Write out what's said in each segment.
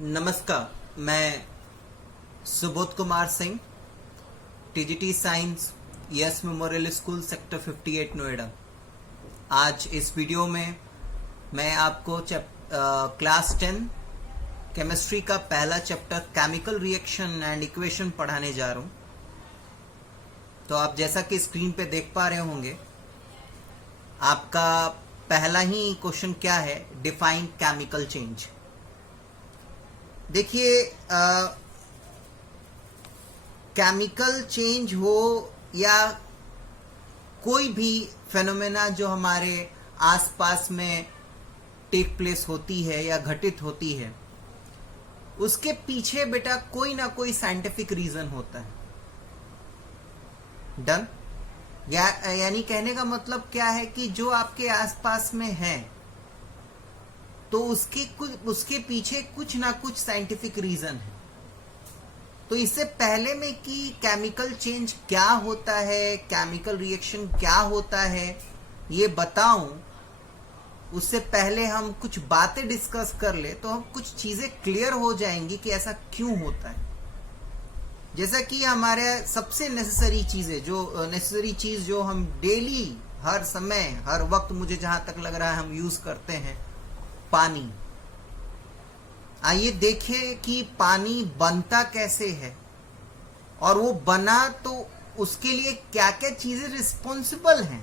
नमस्कार, मैं Subodh Kumar Singh, TGT science yes memorial school sector 58 Noida. आज इस वीडियो में मैं आपको क्लास 10 केमिस्ट्री का पहला chapter chemical reaction and equation पढ़ाने जा रहा हूं। तो आप जैसा कि स्क्रीन पे देख पा रहे होंगे, आपका पहला ही क्वेश्चन क्या है, डिफाइन केमिकल चेंज। देखिए, केमिकल चेंज हो या कोई भी फेनोमेना जो हमारे आसपास में टेक प्लेस होती है या घटित होती है, उसके पीछे बेटा कोई ना कोई साइंटिफिक रीजन होता है। डन? यानी कहने का मतलब क्या है कि जो आपके आसपास में है तो उसके पीछे कुछ ना कुछ साइंटिफिक रीजन है। तो इससे पहले में कि केमिकल चेंज क्या होता है, केमिकल रिएक्शन क्या होता है, ये बताऊं, उससे पहले हम कुछ बातें डिस्कस कर ले तो हम कुछ चीजें क्लियर हो जाएंगी कि ऐसा क्यों होता है। जैसा कि हमारे सबसे नेसेसरी चीज जो हम डेली हर समय हर वक्त, मुझे जहां तक लग रहा है, हम यूज करते हैं, पानी। आइए देखें कि पानी बनता कैसे है और वो बना तो उसके लिए क्या क्या चीजें रिस्पॉन्सिबल हैं।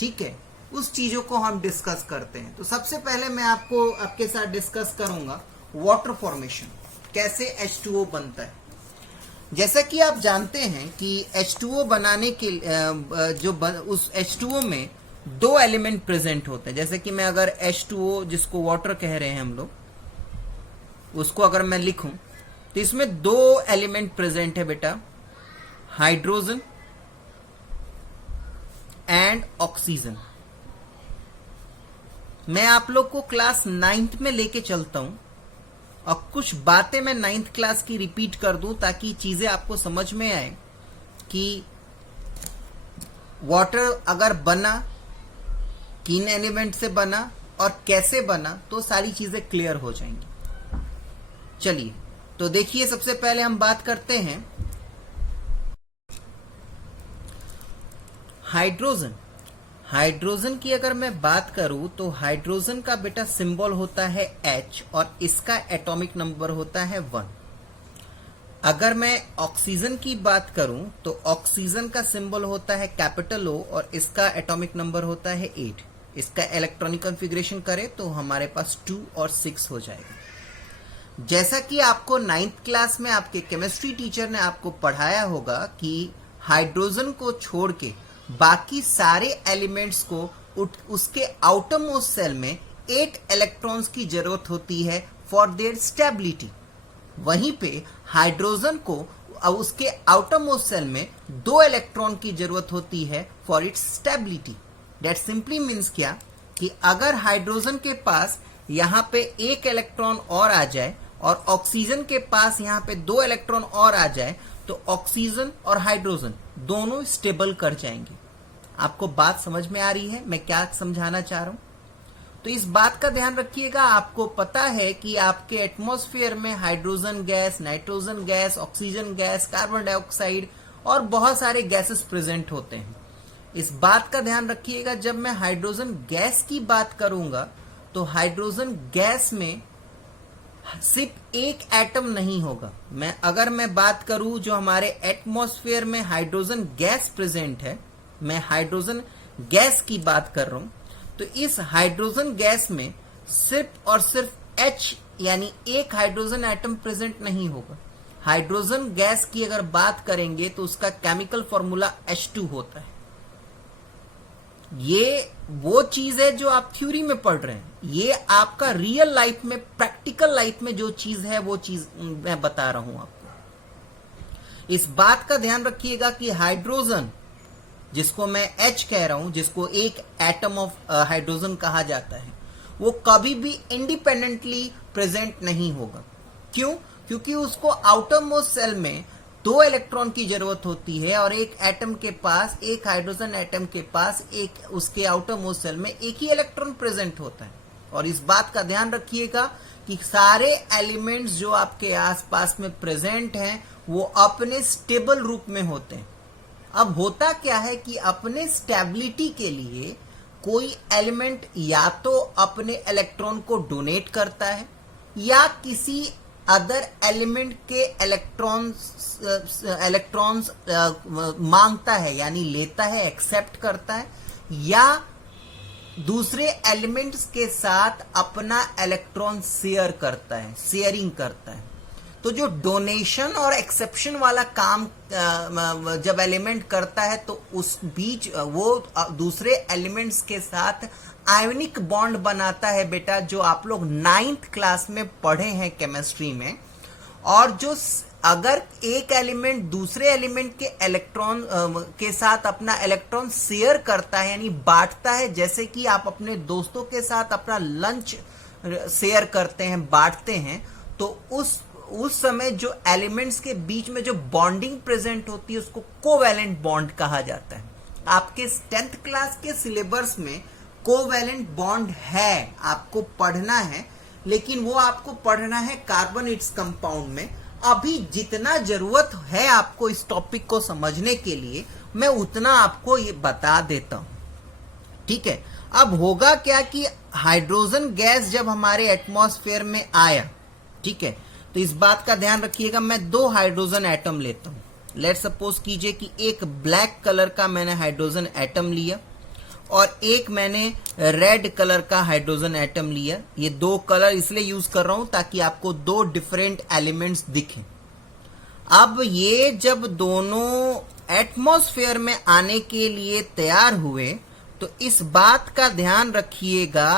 ठीक है, उस चीजों को हम डिस्कस करते हैं। तो सबसे पहले मैं आपके साथ डिस्कस करूंगा वाटर फॉर्मेशन, कैसे H2O बनता है। जैसा कि आप जानते हैं कि H2O बनाने के उस H2O में दो एलिमेंट प्रेजेंट होते हैं। जैसे कि मैं अगर H2O, जिसको वाटर कह रहे हैं हम लोग, उसको अगर मैं लिखूं तो इसमें दो एलिमेंट प्रेजेंट है बेटा, हाइड्रोजन एंड ऑक्सीजन। मैं आप लोग को क्लास 9th में लेके चलता हूं और कुछ बातें मैं 9th क्लास की रिपीट कर दूं ताकि चीजें आपको समझ में आए कि वाटर अगर बना, किन एलिमेंट से बना और कैसे बना, तो सारी चीजें क्लियर हो जाएंगी। चलिए, तो देखिए, सबसे पहले हम बात करते हैं हाइड्रोजन। हाइड्रोजन की अगर मैं बात करूं तो हाइड्रोजन का बेटा सिंबल होता है H और इसका एटॉमिक नंबर होता है 1। अगर मैं ऑक्सीजन की बात करूं तो ऑक्सीजन का सिंबल होता है कैपिटल O और इसका एटॉमिक नंबर होता है 8। इसका इलेक्ट्रॉनिक कॉन्फ़िगरेशन करें तो हमारे पास 2 और 6 हो जाएगा। जैसा कि आपको 9th क्लास में आपके केमिस्ट्री टीचर ने आपको पढ़ाया होगा कि हाइड्रोजन को छोड़ के बाकी सारे एलिमेंट्स को उसके आउटर मोस्ट सेल में 8 इलेक्ट्रॉन्स की जरूरत होती है फॉर देयर स्टेबिलिटी। वहीं पे हाइड्रोजन को उसके आउटर मोस्ट सेल में 2 इलेक्ट्रॉन की जरूरत होती है for its stability. That simply means क्या कि अगर हाइड्रोजन के पास यहां पे 1 इलेक्ट्रॉन और आ जाए और ऑक्सीजन के पास यहां पे 2 इलेक्ट्रॉन और आ जाए तो ऑक्सीजन और हाइड्रोजन दोनों स्टेबल कर जाएंगे। आपको बात समझ में आ रही है मैं क्या समझाना चाह रहा हूं? तो इस बात का ध्यान रखिएगा। आपको पता है कि आपके एटमॉस्फेयर में hydrogen gas, nitrogen gas, oxygen gas, carbon dioxide और बहुत सारे गैसेस प्रेजेंट होते हैं। इस बात का ध्यान रखिएगा, जब मैं हाइड्रोजन गैस की बात करूंगा तो हाइड्रोजन गैस में सिर्फ एक एटम नहीं होगा। अगर मैं बात करूं जो हमारे एटमॉस्फेयर में हाइड्रोजन गैस प्रेजेंट है, मैं हाइड्रोजन गैस की बात कर रहा हूं, तो इस हाइड्रोजन गैस में सिर्फ और सिर्फ H यानी एक हाइड्रोजन एटम प्रेजेंट नहीं होगा। हाइड्रोजन गैस की अगर बात करेंगे तो उसका केमिकल फॉर्मूला H2 होता है। ये वो चीज है जो आप थ्योरी में पढ़ रहे हैं, ये आपका रियल लाइफ में, प्रैक्टिकल लाइफ में जो चीज है वो चीज मैं बता रहा हूं आपको। इस बात का ध्यान रखिएगा कि हाइड्रोजन, जिसको मैं H कह रहा हूं, जिसको एक एटम ऑफ हाइड्रोजन कहा जाता है, वो कभी भी इंडिपेंडेंटली प्रेजेंट नहीं होगा। क्यों? क्योंकि उसको आउटर मोस्ट सेल में 2 इलेक्ट्रॉन की जरूरत होती है और एक एटम के पास, एक हाइड्रोजन एटम के पास, एक उसके आउटर मोस्ट सेल में एक ही इलेक्ट्रॉन प्रेजेंट होता है। और इस बात का ध्यान रखिएगा कि सारे एलिमेंट्स जो आपके आसपास में प्रेजेंट हैं वो अपने स्टेबल रूप में होते हैं। अब होता क्या है कि अपने स्टेबिलिटी के लिए कोई एलिमेंट या तो अपने इलेक्ट्रॉन को डोनेट करता है या किसी अदर एलिमेंट के इलेक्ट्रॉन्स मांगता है, यानी लेता है, एक्सेप्ट करता है, या दूसरे एलिमेंट्स के साथ अपना इलेक्ट्रॉन शेयर करता है, शेयरिंग करता है। तो जो डोनेशन और एक्सेप्शन वाला काम जब एलिमेंट करता है तो उस बीच वो दूसरे एलिमेंट्स के साथ आयोनिक बॉन्ड बनाता है बेटा, जो आप लोग 9th क्लास में पढ़े हैं केमिस्ट्री में। और जो अगर एक एलिमेंट दूसरे एलिमेंट के इलेक्ट्रॉन के साथ अपना इलेक्ट्रॉन शेयर करता है, यानी बांटता है, जैसे कि आप अपने दोस्तों के साथ अपना लंच शेयर करते हैं, बांटते हैं, तो उस समय जो एलिमेंट्स के बीच में जो बॉन्डिंग प्रेजेंट होती है उसको कोवैलेंट बॉन्ड कहा जाता है। आपके 10th क्लास के सिलेबस में कोवैलेंट बॉन्ड है, आपको पढ़ना है, लेकिन वो आपको पढ़ना है कार्बोनेट्स कंपाउंड में। अभी जितना जरूरत है आपको इस टॉपिक को समझने के लिए, मैं उतना आपको ये बता देता हूं, ठीक है। अब होगा क्या कि हाइड्रोजन गैस जब हमारे एटमॉस्फेयर में आया, ठीक है, तो इस बात का ध्यान रखिएगा, मैं 2 हाइड्रोजन एटम लेता हूं। लेट सपोज कीजिए कि एक ब्लैक कलर का मैंने हाइड्रोजन एटम लिया और एक मैंने रेड कलर का हाइड्रोजन एटम लिया। ये 2 कलर इसलिए यूज कर रहा हूं ताकि आपको 2 डिफरेंट एलिमेंट्स दिखें। अब ये जब दोनों एटमॉस्फेयर में आने के लिए तैयार हुए तो इस बात का ध्यान रखिएगा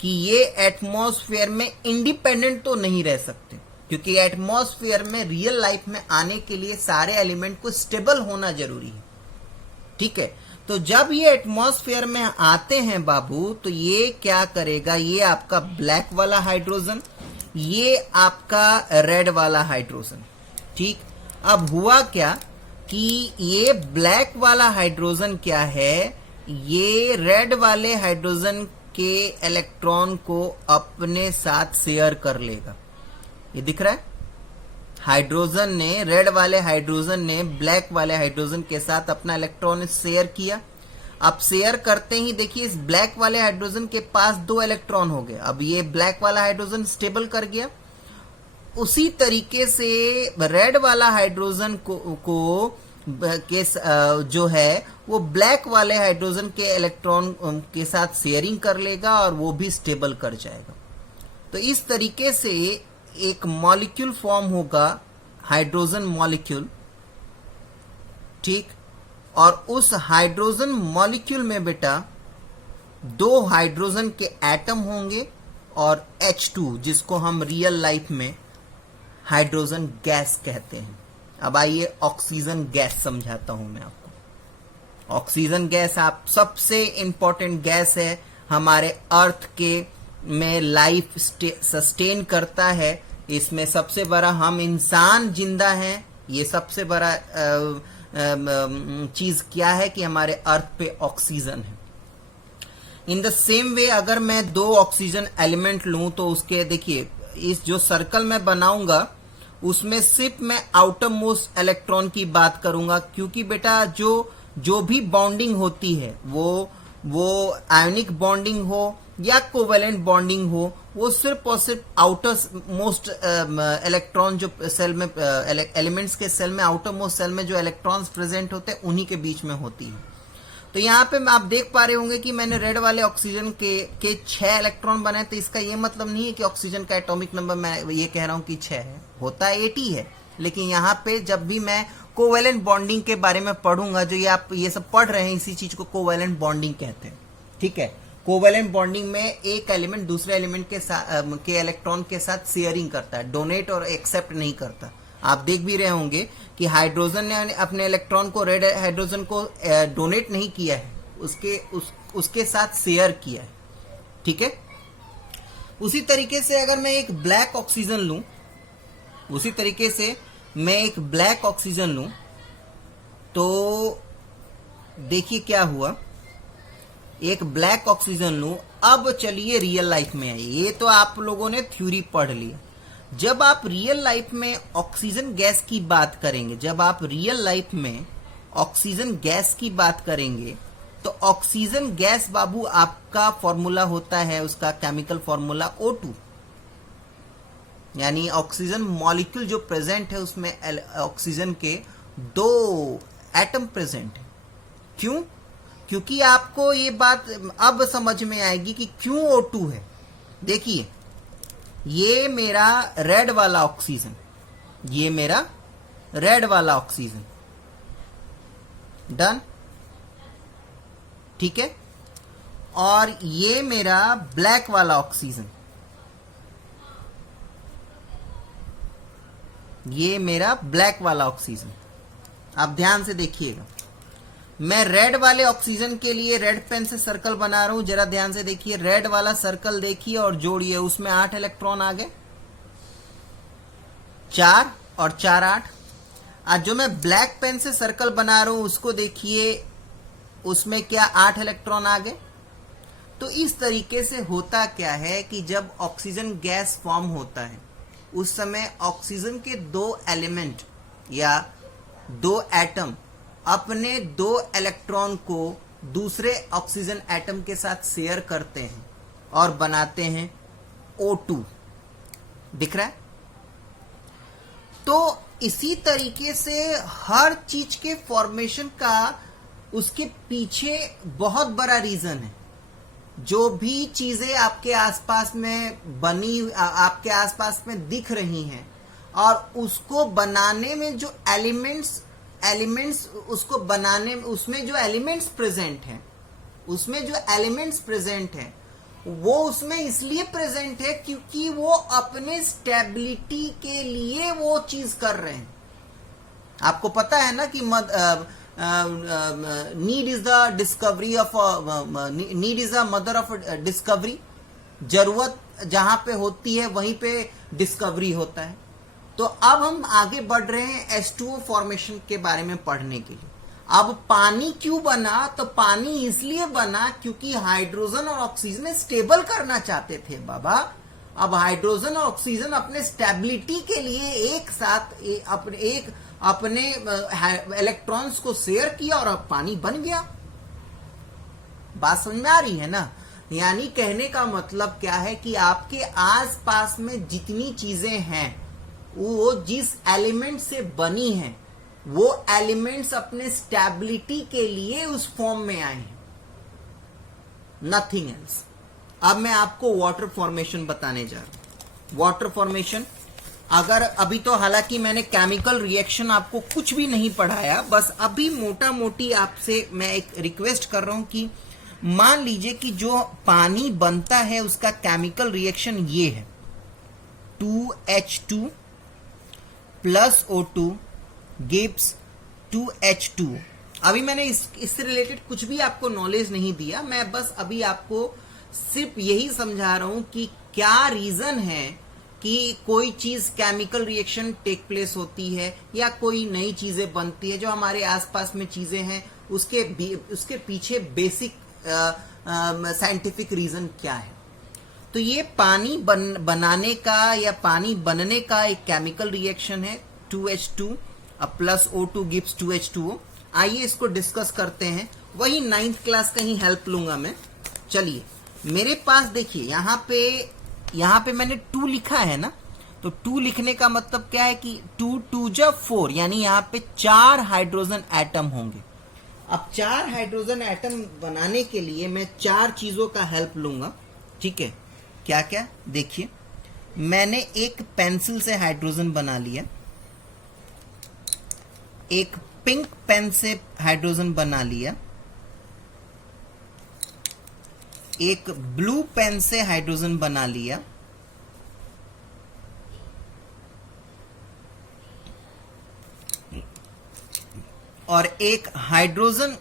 कि ये एटमॉस्फेयर में इंडिपेंडेंट तो नहीं रह सकते, क्योंकि एटमॉस्फेयर में रियल लाइफ में आने के लिए सारे एलिमेंट को स्टेबल होना जरूरी है, ठीक है। तो जब ये एटमॉस्फेयर में आते हैं बाबू, तो ये क्या करेगा, ये आपका ब्लैक वाला हाइड्रोजन, ये आपका रेड वाला हाइड्रोजन, ठीक। अब हुआ क्या कि ये ब्लैक वाला हाइड्रोजन क्या है, ये रेड वाले हाइड्रोजन के इलेक्ट्रॉन को अपने साथ शेयर कर लेगा। ये दिख रहा है, हाइड्रोजन ने, रेड वाले हाइड्रोजन ने ब्लैक वाले हाइड्रोजन के साथ अपना इलेक्ट्रॉन शेयर किया। अब शेयर करते ही देखिए इस ब्लैक वाले हाइड्रोजन के पास 2 इलेक्ट्रॉन हो गए। अब ये ब्लैक वाला हाइड्रोजन स्टेबल कर गया। उसी तरीके से रेड वाला हाइड्रोजन को जो है वो ब्लैक वाले हाइड्रोजन के इलेक्ट्रॉन के साथ शेयरिंग कर लेगा और वो भी स्टेबल कर जाएगा। तो इस तरीके से एक मॉलिक्यूल फॉर्म होगा, हाइड्रोजन मॉलिक्यूल, ठीक। और उस हाइड्रोजन मॉलिक्यूल में बेटा 2 हाइड्रोजन के एटम होंगे और H2, जिसको हम रियल लाइफ में हाइड्रोजन गैस कहते हैं। अब आइए ऑक्सीजन गैस समझाता हूं मैं आपको। ऑक्सीजन गैस आप सबसे इंपॉर्टेंट गैस है, हमारे अर्थ के में लाइफ सस्टेन करता है। इसमें सबसे बड़ा, हम इंसान जिंदा हैं, ये सबसे बड़ा चीज क्या है कि हमारे अर्थ पे ऑक्सीजन है। इन द सेम वे अगर मैं 2 ऑक्सीजन एलिमेंट लूं तो उसके देखिए इस जो सर्कल मैं बनाऊंगा उसमें सिर्फ मैं आउटर मोस्ट इलेक्ट्रॉन की बात करूंगा, क्योंकि बेटा जो भी बॉन्डिंग होती है वो आयोनिक बॉन्डिंग हो या कोवेलेंट बॉन्डिंग हो, वो सिर्फ और सिर्फ आउटर मोस्ट इलेक्ट्रॉन जो सेल में एलिमेंट्स के सेल में आउटर मोस्ट सेल में जो इलेक्ट्रॉन्स प्रेजेंट होते हैं उन्हीं के बीच में होती है। तो यहाँ पे आप देख पा रहे होंगे कि मैंने रेड वाले ऑक्सीजन के 6 इलेक्ट्रॉन बनाए। तो इसका ये मतलब नहीं है कि ऑक्सीजन का एटॉमिक नंबर मैं ये कह रहा हूँ कि 6 है, होता है 80 है। लेकिन यहाँ पे जब भी मैं कोवेलेंट बॉन्डिंग के बारे में पढ़ूंगा, जो ये आप ये सब पढ़ रहे हैं, इसी चीज को कोवेलेंट बॉन्डिंग कहते हैं, ठीक है। कोवेलेंट बॉन्डिंग में एक एलिमेंट दूसरे एलिमेंट के इलेक्ट्रॉन के साथ शेयरिंग करता है, डोनेट और एक्सेप्ट नहीं करता। आप देख भी रहे होंगे कि हाइड्रोजन ने अपने इलेक्ट्रॉन को रेड हाइड्रोजन को डोनेट नहीं किया है, उसके साथ शेयर किया है, ठीक है। उसी तरीके से अगर मैं एक ब्लैक ऑक्सीजन लूं, उसी तरीके से मैं एक ब्लैक ऑक्सीजन लूं तो देखिए क्या हुआ। एक ब्लैक ऑक्सीजन लूं, अब चलिए रियल लाइफ में आइए। ये तो आप लोगों ने थ्योरी पढ़ लिया। जब आप रियल लाइफ में ऑक्सीजन गैस की बात करेंगे, जब आप रियल लाइफ में ऑक्सीजन गैस की बात करेंगे, तो ऑक्सीजन गैस बाबू आपका फॉर्मूला होता है, उसका केमिकल फॉर्मूला O2, यानी ऑक्सीजन मॉलिक्यूल जो प्रेजेंट है उसमें ऑक्सीजन के 2 एटम प्रेजेंट है। क्यों? क्योंकि आपको ये बात अब समझ में आएगी कि क्यों O2 है। देखिए, ये मेरा रेड वाला ऑक्सीजन, ये मेरा रेड वाला ऑक्सीजन, डन, ठीक है। और ये मेरा ब्लैक वाला ऑक्सीजन, ये मेरा ब्लैक वाला ऑक्सीजन। आप ध्यान से देखिएगा, मैं रेड वाले ऑक्सीजन के लिए रेड पेन से सर्कल बना रहा हूं। जरा ध्यान से देखिए, रेड वाला सर्कल देखिए और जोड़िए, उसमें 8 इलेक्ट्रॉन आ गए, 4 और 4 8। आज जो मैं ब्लैक पेन से सर्कल बना रहा हूं उसको देखिए, उसमें क्या 8 इलेक्ट्रॉन आ गए। तो इस तरीके से होता क्या है कि जब ऑक्सीजन गैस फॉर्म होता है उस समय ऑक्सीजन के 2 एलिमेंट या 2 एटम अपने 2 इलेक्ट्रॉन को दूसरे ऑक्सीजन एटम के साथ शेयर करते हैं और बनाते हैं O2। दिख रहा है? तो इसी तरीके से हर चीज के फॉर्मेशन का उसके पीछे बहुत बड़ा रीजन है। जो भी चीजें आपके आसपास में बनी, आपके आसपास में दिख रही हैं, और उसको बनाने में जो एलिमेंट्स उसको बनाने में, उसमें जो एलिमेंट्स प्रेजेंट हैं, वो उसमें इसलिए प्रेजेंट है क्योंकि वो अपने स्टेबिलिटी के लिए वो चीज कर रहे हैं। आपको पता है ना कि need is the discovery of, need is the mother of discovery. जरूरत जहां पे होती है वहीं पे डिस्कवरी होता है। तो अब हम आगे बढ़ रहे हैं H2O फॉर्मेशन के बारे में पढ़ने के लिए। अब पानी क्यों बना? तो पानी इसलिए बना क्योंकि हाइड्रोजन और ऑक्सीजन स्टेबल करना चाहते थे बाबा। अब हाइड्रोजन और ऑक्सीजन अपने स्टेबिलिटी के लिए एक साथ अपने इलेक्ट्रॉन्स को शेयर किया और अब पानी बन गया। बात समझ में आ रही है ना? यानी कहने का मतलब क्या है कि आपके आसपास में जितनी चीजें हैं वो जिस एलिमेंट से बनी हैं वो एलिमेंट्स अपने स्टेबिलिटी के लिए उस फॉर्म में आए हैं, नथिंग एल्स। अब मैं आपको वाटर फॉर्मेशन बताने जा रहा हूं। वाटर फॉर्मेशन, अगर अभी तो हालांकि मैंने केमिकल रिएक्शन आपको कुछ भी नहीं पढ़ाया, बस अभी मोटा मोटी आपसे मैं एक रिक्वेस्ट कर रहा हूं कि मान लीजिए कि जो पानी बनता है उसका केमिकल रिएक्शन ये है, 2H2 plus O2 gives 2H2। अभी मैंने इससे रिलेटेड कुछ भी आपको नॉलेज नहीं दिया, मैं बस अभी आपको सिर्फ यही समझा रहा हूं कि क्या रीजन है कि कोई चीज केमिकल रिएक्शन टेक प्लेस होती है या कोई नई चीजें बनती है, जो हमारे आसपास में चीजें हैं उसके पीछे बेसिक साइंटिफिक रीजन क्या है। तो ये पानी बनाने का या पानी बनने का एक केमिकल रिएक्शन है, 2H2 plus O2 gives 2H2O। आइए इसको डिस्कस करते हैं, वही 9th क्लास का ही हेल्प लूंगा मैं। चलिए, मेरे पास देखिए यहाँ पे मैंने 2 लिखा है ना, तो 2 लिखने का मतलब क्या है कि 2 2 जा 4, यानी यहाँ पे 4 हाइड्रोजन एटम होंगे। अब 4 हाइड्रोजन एटम बनाने के लिए मैं 4 चीजों का हेल्प लूंगा, ठीक है? क्या क्या? देखिए, मैंने एक पेंसिल से हाइड्रोजन बना लिया, एक पिंक पेन से हाइड्रोजन बना लिया, एक ब्लू पेन से हाइड्रोजन बना लिया, और एक हाइड्रोजन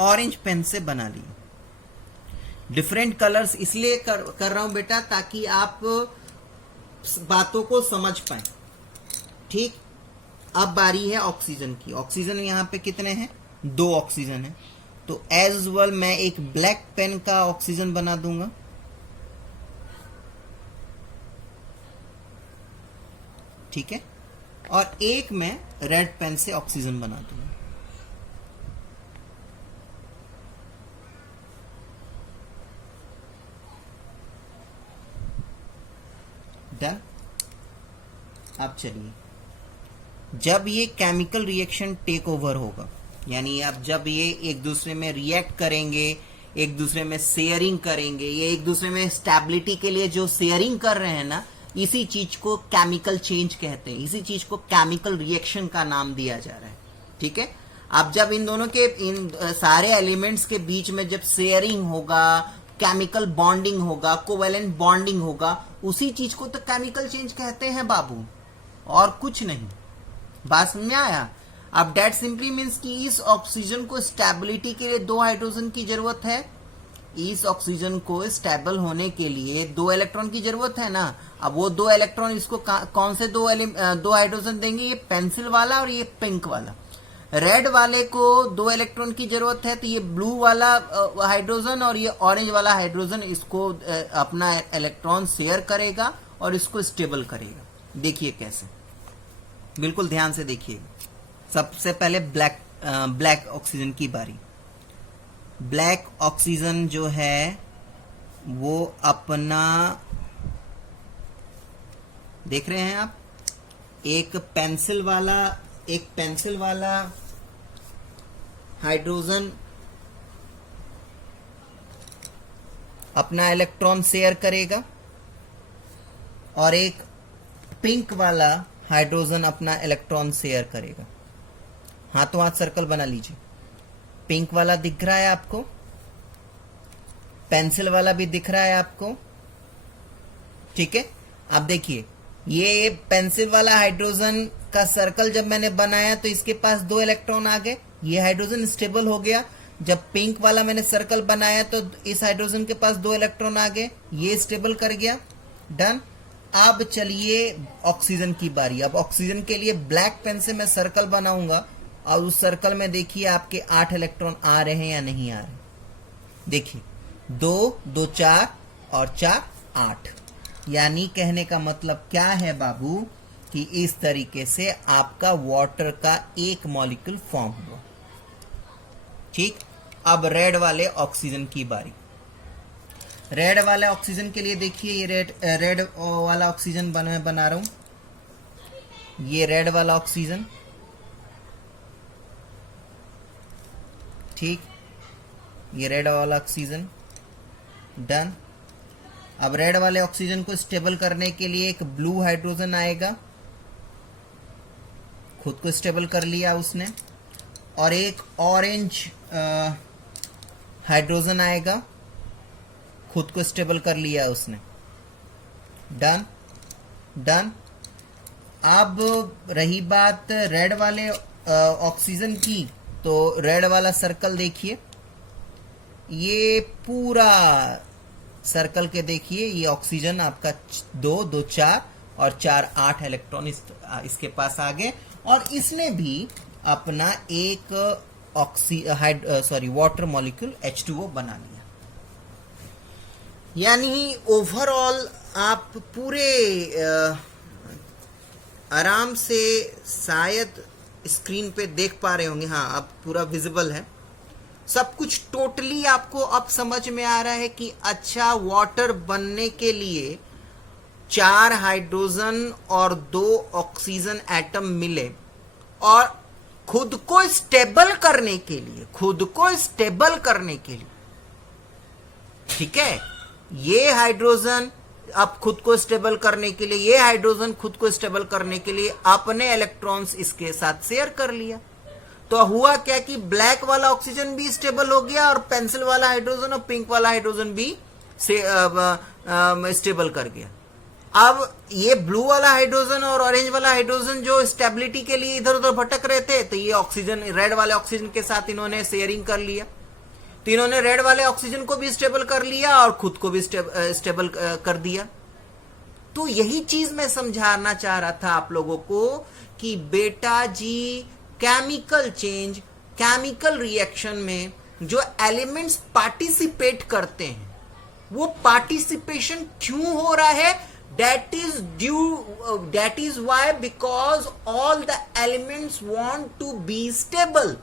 ऑरेंज पेन से बना लिया। डिफरेंट कलर्स इसलिए कर रहा हूं बेटा ताकि आप बातों को समझ पाए, ठीक? अब बारी है ऑक्सीजन की। ऑक्सीजन यहां पे कितने हैं? 2 ऑक्सीजन है। तो एज यूजुअल मैं एक ब्लैक पेन का ऑक्सीजन बना दूंगा, ठीक है, और एक मैं रेड पेन से ऑक्सीजन बना दूंगा। डन। अब चलिए, जब ये केमिकल रिएक्शन टेक ओवर होगा, यानी अब जब ये एक दूसरे में रिएक्ट करेंगे, एक दूसरे में शेयरिंग करेंगे, ये एक दूसरे में स्टेबिलिटी के लिए जो शेयरिंग कर रहे हैं ना, इसी चीज को केमिकल चेंज कहते हैं, इसी चीज को केमिकल रिएक्शन का नाम दिया जा रहा है, ठीक है। अब जब इन दोनों के, इन सारे एलिमेंट्स के बीच में जब शेयरिंग होगा, केमिकल बॉन्डिंग होगा, कोवेलेंट बॉन्डिंग होगा, उसी चीज को तो केमिकल चेंज कहते हैं बाबू, और कुछ नहीं। बात समझ में आया? अब डेट सिंपली मीन्स कि इस ऑक्सीजन को स्टेबिलिटी के लिए 2 हाइड्रोजन की जरूरत है, इस ऑक्सीजन को स्टेबल होने के लिए 2 इलेक्ट्रॉन की जरूरत है ना। अब वो 2 इलेक्ट्रॉन इसको कौन से 2 हाइड्रोजन देंगे? ये पेंसिल वाला और ये पिंक वाला। रेड वाले को 2 इलेक्ट्रॉन की जरूरत है, तो ये ब्लू वाला हाइड्रोजन और ये ऑरेंज वाला हाइड्रोजन इसको अपना इलेक्ट्रॉन शेयर करेगा और इसको स्टेबल करेगा। देखिए कैसे, बिल्कुल ध्यान से देखिए। सबसे पहले ब्लैक ऑक्सीजन की बारी। ब्लैक ऑक्सीजन जो है वो अपना, देख रहे हैं आप, एक पेंसिल वाला हाइड्रोजन अपना इलेक्ट्रॉन शेयर करेगा और एक पिंक वाला हाइड्रोजन अपना इलेक्ट्रॉन शेयर करेगा। हाथों हाथ सर्कल बना लीजिए। पिंक वाला दिख रहा है आपको, पेंसिल वाला भी दिख रहा है आपको, ठीक है। अब देखिए, ये पेंसिल वाला हाइड्रोजन का सर्कल जब मैंने बनाया तो इसके पास 2 इलेक्ट्रॉन आ गए, ये हाइड्रोजन स्टेबल हो गया। जब पिंक वाला मैंने सर्कल बनाया तो इस हाइड्रोजन के पास 2 इलेक्ट्रॉन आ गए, ये स्टेबल कर गया। डन। अब चलिए ऑक्सीजन की बारी। अब ऑक्सीजन के लिए ब्लैक पेन से मैं सर्कल बनाऊंगा और उस सर्कल में देखिए आपके 8 इलेक्ट्रॉन आ रहे हैं या नहीं आ रहे। देखिए 2 2 4 और 4 8, यानी कहने का मतलब क्या है बाबू कि इस तरीके से आपका वाटर का एक मॉलिक्यूल फॉर्म हुआ, ठीक। अब रेड वाले ऑक्सीजन की बारी। रेड वाले ऑक्सीजन के लिए देखिए, ये रेड वाला ऑक्सीजन बना रहा हूं, ये रेड वाला ऑक्सीजन, ठीक, ये रेड वाला ऑक्सीजन। डन। अब रेड वाले ऑक्सीजन को स्टेबल करने के लिए एक ब्लू हाइड्रोजन आएगा, खुद को स्टेबल कर लिया उसने, और एक ऑरेंज हाइड्रोजन आएगा, खुद को स्टेबल कर लिया उसने। डन। डन। अब रही बात रेड वाले ऑक्सीजन की, तो रेड वाला सर्कल देखिए, ये पूरा सर्कल के देखिए, ये ऑक्सीजन आपका 2 2 4 और 4 8 इलेक्ट्रॉन इसके पास आ गए, और इसने भी अपना एक वाटर मॉलिक्यूल H2O बना लिया। यानी ओवरऑल आप पूरे आराम से शायद स्क्रीन पे देख पा रहे होंगे, हाँ अब पूरा विजिबल है सब कुछ। टोटली आपको अब समझ में आ रहा है कि अच्छा, वाटर बनने के लिए 4 हाइड्रोजन और 2 ऑक्सीजन एटम मिले, और खुद को स्टेबल करने के लिए, ठीक है, ये हाइड्रोजन अब खुद को स्टेबल करने के लिए, ये हाइड्रोजन खुद को स्टेबल करने के लिए अपने इलेक्ट्रॉन्स इसके साथ शेयर कर लिया। तो हुआ क्या कि ब्लैक वाला ऑक्सीजन भी स्टेबल हो गया और पेंसिल वाला हाइड्रोजन और पिंक वाला हाइड्रोजन भी स्टेबल कर गया। अब ये ब्लू वाला हाइड्रोजन और ऑरेंज वाला हाइड्रोजन जो स्टेबिलिटी के लिए इधर उधर भटक रहे थे, तो ये ऑक्सीजन रेड वाले ऑक्सीजन के साथ इन्होंने शेयरिंग कर लिया, तो इन्होंने रेड वाले ऑक्सीजन को भी स्टेबल कर लिया और खुद को भी स्टेबल कर दिया। तो यही चीज मैं समझाना चाह रहा था आप लोगों को कि बेटा जी, केमिकल चेंज, केमिकल रिएक्शन में जो एलिमेंट्स पार्टिसिपेट करते हैं, वो पार्टिसिपेशन क्यों हो रहा है? That is why because all the elements want to be stable.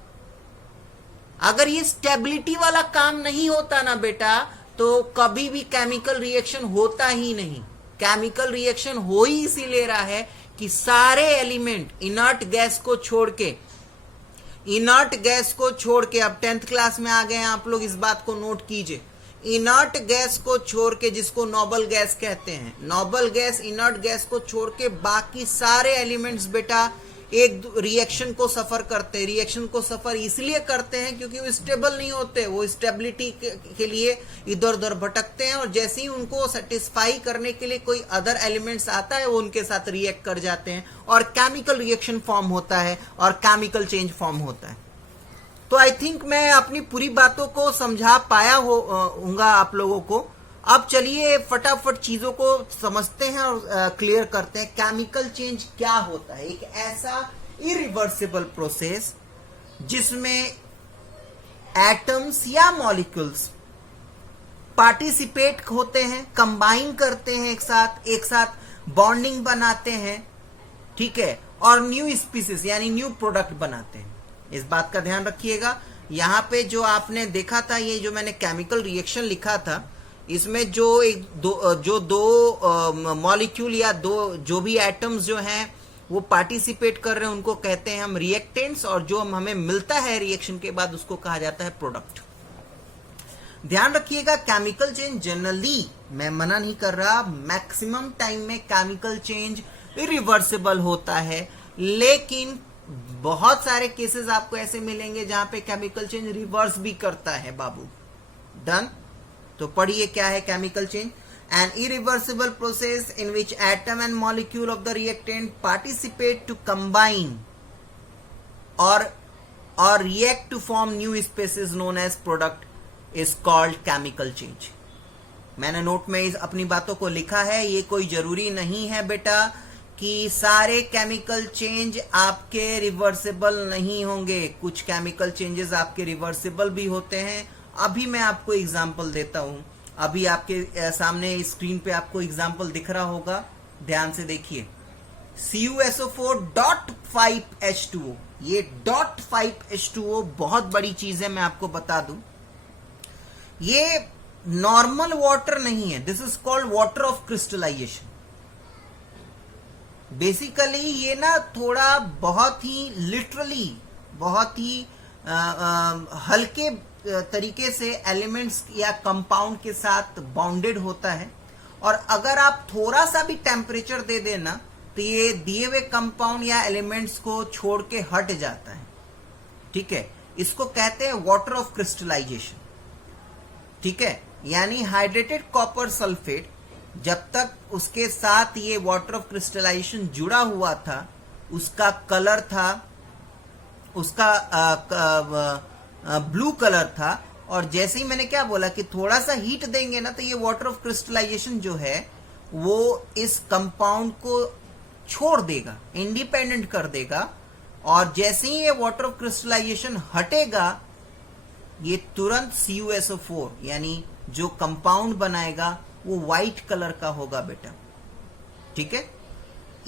अगर ये स्टेबिलिटी वाला काम नहीं होता ना बेटा, तो कभी भी केमिकल रिएक्शन होता ही नहीं। केमिकल रिएक्शन हो ही इसीलिए रहा है कि सारे एलिमेंट इनर्ट गैस को छोड़ के अब 10th क्लास में आ गए हैं आप लोग, इस बात को नोट कीजिए। इनर्ट गैस को छोड़ के, जिसको नोबल गैस कहते हैं, नोबल गैस इनर्ट गैस को छोड़ के बाकी सारे एलिमेंट्स बेटा एक रिएक्शन को सफर करते हैं। रिएक्शन को सफर इसलिए करते हैं क्योंकि वो स्टेबल नहीं होते, वो स्टेबिलिटी के लिए इधर उधर भटकते हैं, और जैसे ही उनको सेटिस्फाई करने के लिए कोई अदर एलिमेंट्स आता है, वो उनके साथ रिएक्ट कर जाते हैं और केमिकल रिएक्शन फॉर्म होता है और केमिकल चेंज फॉर्म होता है। तो आई थिंक मैं अपनी पूरी बातों को समझा पाया होऊंगा आप लोगों को। अब चलिए फटाफट चीजों को समझते हैं और क्लियर करते हैं। केमिकल चेंज क्या होता है? एक ऐसा इरिवर्सिबल प्रोसेस जिसमें एटम्स या मॉलिक्यूल्स पार्टिसिपेट होते हैं, कंबाइन करते हैं, एक साथ बॉन्डिंग बनाते हैं, ठीक है, और न्यू स्पीसीज यानी न्यू प्रोडक्ट बनाते हैं। इस बात का ध्यान रखिएगा। यहां पे जो आपने देखा था, ये जो मैंने केमिकल रिएक्शन लिखा था, इसमें जो दो मॉलिक्यूल या दो जो भी एटम्स जो हैं वो पार्टिसिपेट कर रहे हैं, उनको कहते हैं हम रिएक्टेंट्स, और जो हमें मिलता है रिएक्शन के बाद उसको कहा जाता है प्रोडक्ट। ध्यान रखिएगा, केमिकल चेंज जनरली, मैं मना नहीं कर रहा, मैक्सिमम टाइम में केमिकल चेंज इरिवर्सिबल होता है, लेकिन बहुत सारे केसेस आपको ऐसे मिलेंगे जहां पे केमिकल चेंज रिवर्स भी करता है बाबू। डन? तो पढ़िए क्या है chemical change. An irreversible process in which atom and molecule of the reactant participate to combine और react to form new species known as product is called chemical change. मैंने note में अपनी बातों को लिखा है। ये कोई जरूरी नहीं है बेटा कि सारे केमिकल चेंज आपके रिवर्सिबल नहीं होंगे। कुछ केमिकल चेंजेस आपके रिवर्सिबल भी होते हैं। अभी मैं आपको एग्जाम्पल देता हूं। अभी आपके सामने स्क्रीन पे आपको एग्जाम्पल दिख रहा होगा, ध्यान से देखिए। CuSO4.5H2O, ये .5H2O बहुत बड़ी चीज है, मैं आपको बता दूं। ये नॉर्मल वाटर नहीं है, this is called water of crystallization. Basically ये ना थोड़ा बहुत ही लिटरली, बहुत ही हल्के तरीके से एलिमेंट्स या कंपाउंड के साथ बाउंडेड होता है, और अगर आप थोड़ा सा भी टेम्परेचर दे देना तो ये दिए हुए कंपाउंड या एलिमेंट्स को छोड़ के हट जाता है, ठीक है। इसको कहते हैं वाटर ऑफ क्रिस्टलाइजेशन, ठीक है। यानी हाइड्रेटेड कॉपर सल्फेट, जब तक उसके साथ ये वाटर ऑफ क्रिस्टलाइजेशन जुड़ा हुआ था, उसका कलर था, उसका ब्लू कलर था, और जैसे ही मैंने क्या बोला कि थोड़ा सा हीट देंगे ना तो ये वाटर ऑफ क्रिस्टलाइजेशन जो है वो इस कंपाउंड को छोड़ देगा, इंडिपेंडेंट कर देगा, और जैसे ही ये वाटर ऑफ क्रिस्टलाइजेशन हटेगा, ये तुरंत CuSO4 यानी जो कंपाउंड बनाएगा वो व्हाइट कलर का होगा बेटा, ठीक है।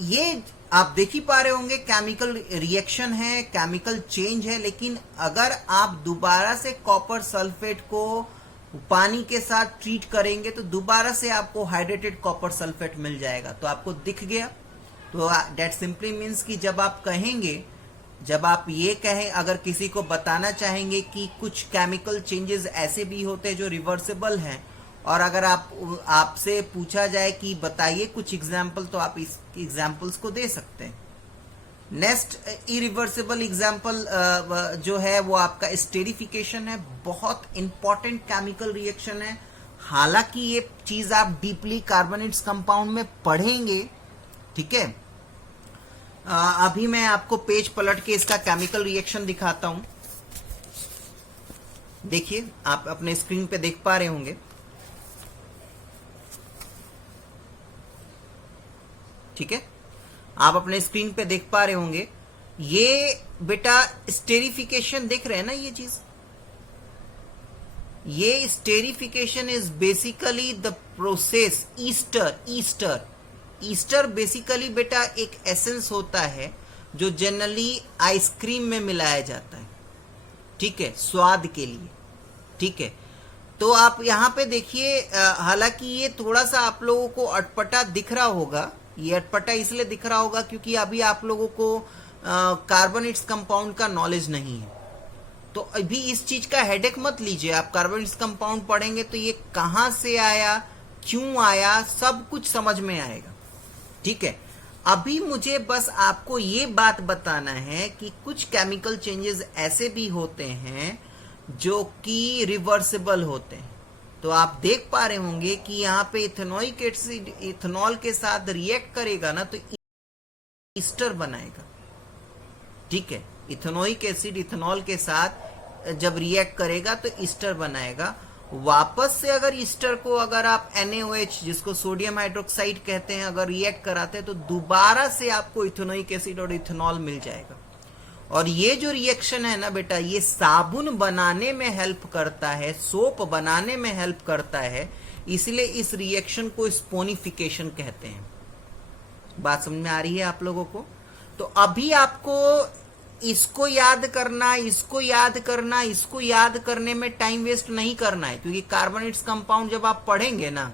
ये आप देख ही पा रहे होंगे केमिकल रिएक्शन है, केमिकल चेंज है, लेकिन अगर आप दोबारा से कॉपर सल्फेट को पानी के साथ ट्रीट करेंगे तो दोबारा से आपको हाइड्रेटेड कॉपर सल्फेट मिल जाएगा। तो आपको दिख गया। तो दैट सिंपली मीन्स कि जब आप ये कहें, अगर किसी को बताना चाहेंगे कि कुछ केमिकल चेंजेस ऐसे भी होते हैं जो रिवर्सिबल हैं, और अगर आपसे पूछा जाए कि बताइए कुछ एग्जाम्पल, तो आप इस एग्जाम्पल्स को दे सकते हैं। नेक्स्ट इरिवर्सिबल एग्जाम्पल जो है वो आपका स्टेरिफिकेशन है। बहुत इंपॉर्टेंट केमिकल रिएक्शन है। हालांकि ये चीज आप डीपली कार्बोनेट्स कंपाउंड में पढ़ेंगे, ठीक है। अभी मैं आपको पेज पलट के इसका केमिकल रिएक्शन दिखाता हूं। देखिए, आप अपने स्क्रीन पे देख पा रहे होंगे, ठीक है। आप अपने स्क्रीन पे देख पा रहे होंगे, ये बेटा स्टेरिफिकेशन देख रहे हैं ना, ये चीज ये esterification is basically the process Easter basically बेटा एक एसेंस होता है जो जनरली आइसक्रीम में मिलाया जाता है, ठीक है, स्वाद के लिए, ठीक है। तो आप यहाँ पे देखिए, हालांकि ये थोड़ा सा आप लोगों को अटपटा दिख रहा होगा, ये अटपटा इसलिए दिख रहा होगा क्योंकि अभी आप लोगों को कार्बोनेट्स कंपाउंड का नॉलेज नहीं है। तो अभी इस चीज का हेडेक मत लीजिए, आप कार्बोनेट्स कंपाउंड पढ़ेंगे तो ये कहां से आया, क्यों आया, सब कुछ समझ में आएगा, ठीक है। अभी मुझे बस आपको ये बात बताना है कि कुछ केमिकल चेंजेस ऐसे भी होते हैं जो कि रिवर्सिबल होते हैं। तो आप देख पा रहे होंगे कि यहाँ पे इथेनोइक एसिड इथेनॉल के साथ रिएक्ट करेगा ना तो ईस्टर बनाएगा, ठीक है। इथेनोइक एसिड इथेनॉल के साथ जब रिएक्ट करेगा तो ईस्टर बनाएगा। वापस से अगर ईस्टर को अगर आप NaOH जिसको सोडियम हाइड्रोक्साइड कहते हैं अगर रिएक्ट कराते हैं तो दोबारा से आपको इथेनोइक एसिड और इथेनॉल मिल जाएगा। और ये जो रिएक्शन है ना बेटा, ये साबुन बनाने में हेल्प करता है, सोप बनाने में हेल्प करता है, इसलिए इस रिएक्शन को स्पोनिफिकेशन कहते हैं। बात समझ में आ रही है आप लोगों को? तो अभी आपको इसको याद करना, इसको याद करना, इसको याद करने में टाइम वेस्ट नहीं करना है, क्योंकि कार्बोनेट्स कंपाउंड जब आप पढ़ेंगे ना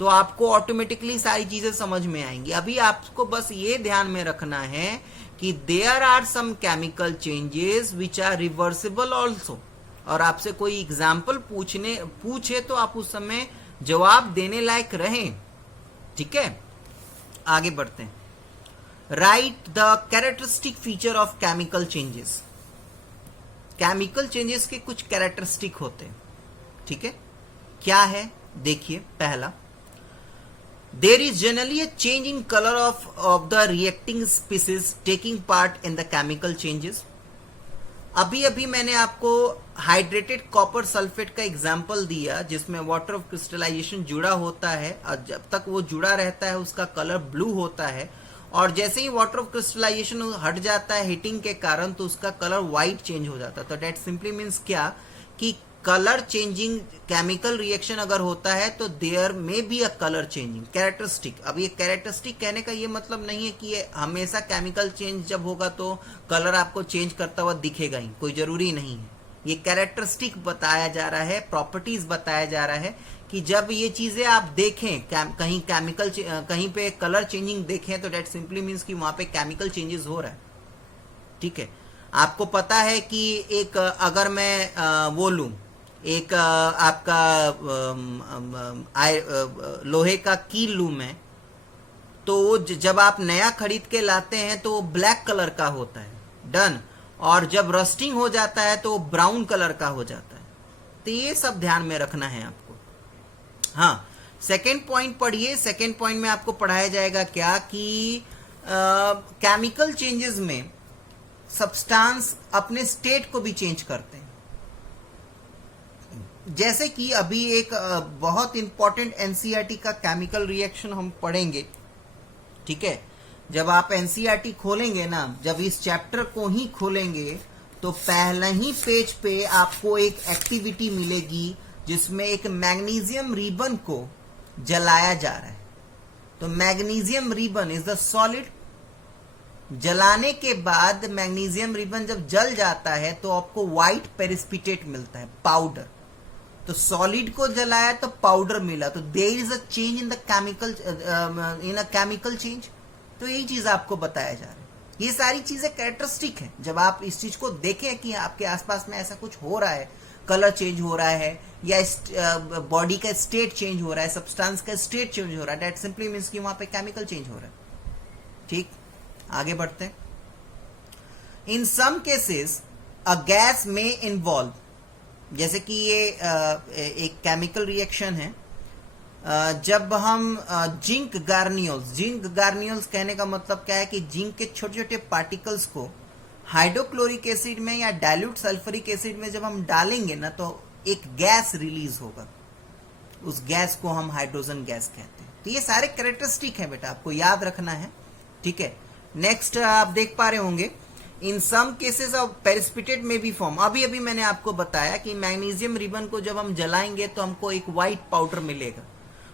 तो आपको ऑटोमेटिकली सारी चीजें समझ में आएंगी। अभी आपको बस ये ध्यान में रखना है कि there are some chemical changes which are reversible also. और आपसे कोई एग्जाम्पल पूछे तो आप उस समय जवाब देने लायक रहें, ठीक है। आगे बढ़ते हैं। Right the characteristic feature of chemical changes. Chemical changes के कुछ कैरेक्टरिस्टिक होते हैं, ठीक है। क्या है देखिए, पहला, there is generally a change in color of the reacting species taking part in the chemical changes। अभी मैंने आपको हाइड्रेटेड कॉपर सल्फेट का एग्जाम्पल दिया जिसमें वाटर ऑफ क्रिस्टलाइजेशन जुड़ा होता है और जब तक वो जुड़ा रहता है उसका कलर ब्लू होता है, और जैसे ही वाटर ऑफ क्रिस्टलाइजेशन हट जाता है हीटिंग के कारण तो उसका कलर व्हाइट चेंज हो जाता है। तो डेट सिंपली मीन्स क्या कि कलर चेंजिंग केमिकल रिएक्शन अगर होता है तो देयर में be a colour changing characteristic. अब ये कैरेक्टरिस्टिक कहने का ये मतलब नहीं है कि ये हमेशा केमिकल चेंज जब होगा तो कलर आपको चेंज करता हुआ दिखेगा ही, कोई जरूरी नहीं है। ये कैरेक्टरिस्टिक बताया जा रहा है, प्रॉपर्टीज बताया जा रहा है कि जब ये चीजें आप देखें कहीं केमिकल कहीं पे कलर चेंजिंग देखें तो डेट सिंपली मीन्स कि वहां पे केमिकल चेंजेस हो रहा है, ठीक है। आपको पता है कि एक अगर मैं वो लूं, एक आपका लोहे का कील लूं मैं, तो जब आप नया खरीद के लाते हैं तो वो ब्लैक कलर का होता है, डन। और जब रस्टिंग हो जाता है तो ब्राउन कलर का हो जाता है। तो ये सब ध्यान में रखना है आपको। हाँ, सेकेंड पॉइंट पढ़िए। सेकेंड पॉइंट में आपको पढ़ाया जाएगा क्या कि केमिकल चेंजेस में सब्सटेंस अपने स्टेट को भी चेंज करते हैं। जैसे कि अभी एक बहुत इंपॉर्टेंट एनसीईआरटी का केमिकल रिएक्शन हम पढ़ेंगे, ठीक है। जब आप एनसीईआरटी खोलेंगे ना, जब इस चैप्टर को ही खोलेंगे तो पहले ही पेज पे आपको एक एक्टिविटी मिलेगी जिसमें एक मैग्नीशियम रिबन को जलाया जा रहा है। तो magnesium ribbon is the solid. जलाने के बाद मैग्नीशियम रिबन जब जल जाता है तो आपको व्हाइट पेरिस्पिटेट मिलता है, पाउडर। तो सॉलिड को जलाया तो पाउडर मिला, तो there is a change in the chemical in a chemical change. तो यही चीज आपको बताया जा रहा है। ये सारी चीजें कैरेक्टरिस्टिक है। जब आप इस चीज को देखें कि आपके आसपास में ऐसा कुछ हो रहा है, कलर चेंज हो रहा है या बॉडी का स्टेट चेंज हो रहा है, सब्सटेंस का स्टेट चेंज हो रहा है, दैट सिंपली मीन्स कि वहां पे केमिकल चेंज हो रहा है, ठीक। आगे बढ़ते हैं। इन सम केसेस अ गैस में इन्वॉल्व, जैसे कि ये एक केमिकल रिएक्शन है। जब हम जिंक गार्नियोल्स कहने का मतलब क्या है कि जिंक के छोटे छोटे पार्टिकल्स को हाइड्रोक्लोरिक एसिड में या डाइल्यूट सल्फ्यूरिक एसिड में जब हम डालेंगे ना तो एक गैस रिलीज होगा, उस गैस को हम हाइड्रोजन गैस कहते हैं। तो ये सारे कैरेक्टरिस्टिक है बेटा, आपको याद रखना है, ठीक है। नेक्स्ट आप देख पा रहे होंगे इन सम केसेस ऑफ प्रेसिपिटेट में बी फॉर्म। अभी अभी मैंने आपको बताया कि मैग्नीशियम रिबन को जब हम जलाएंगे तो हमको एक व्हाइट पाउडर मिलेगा।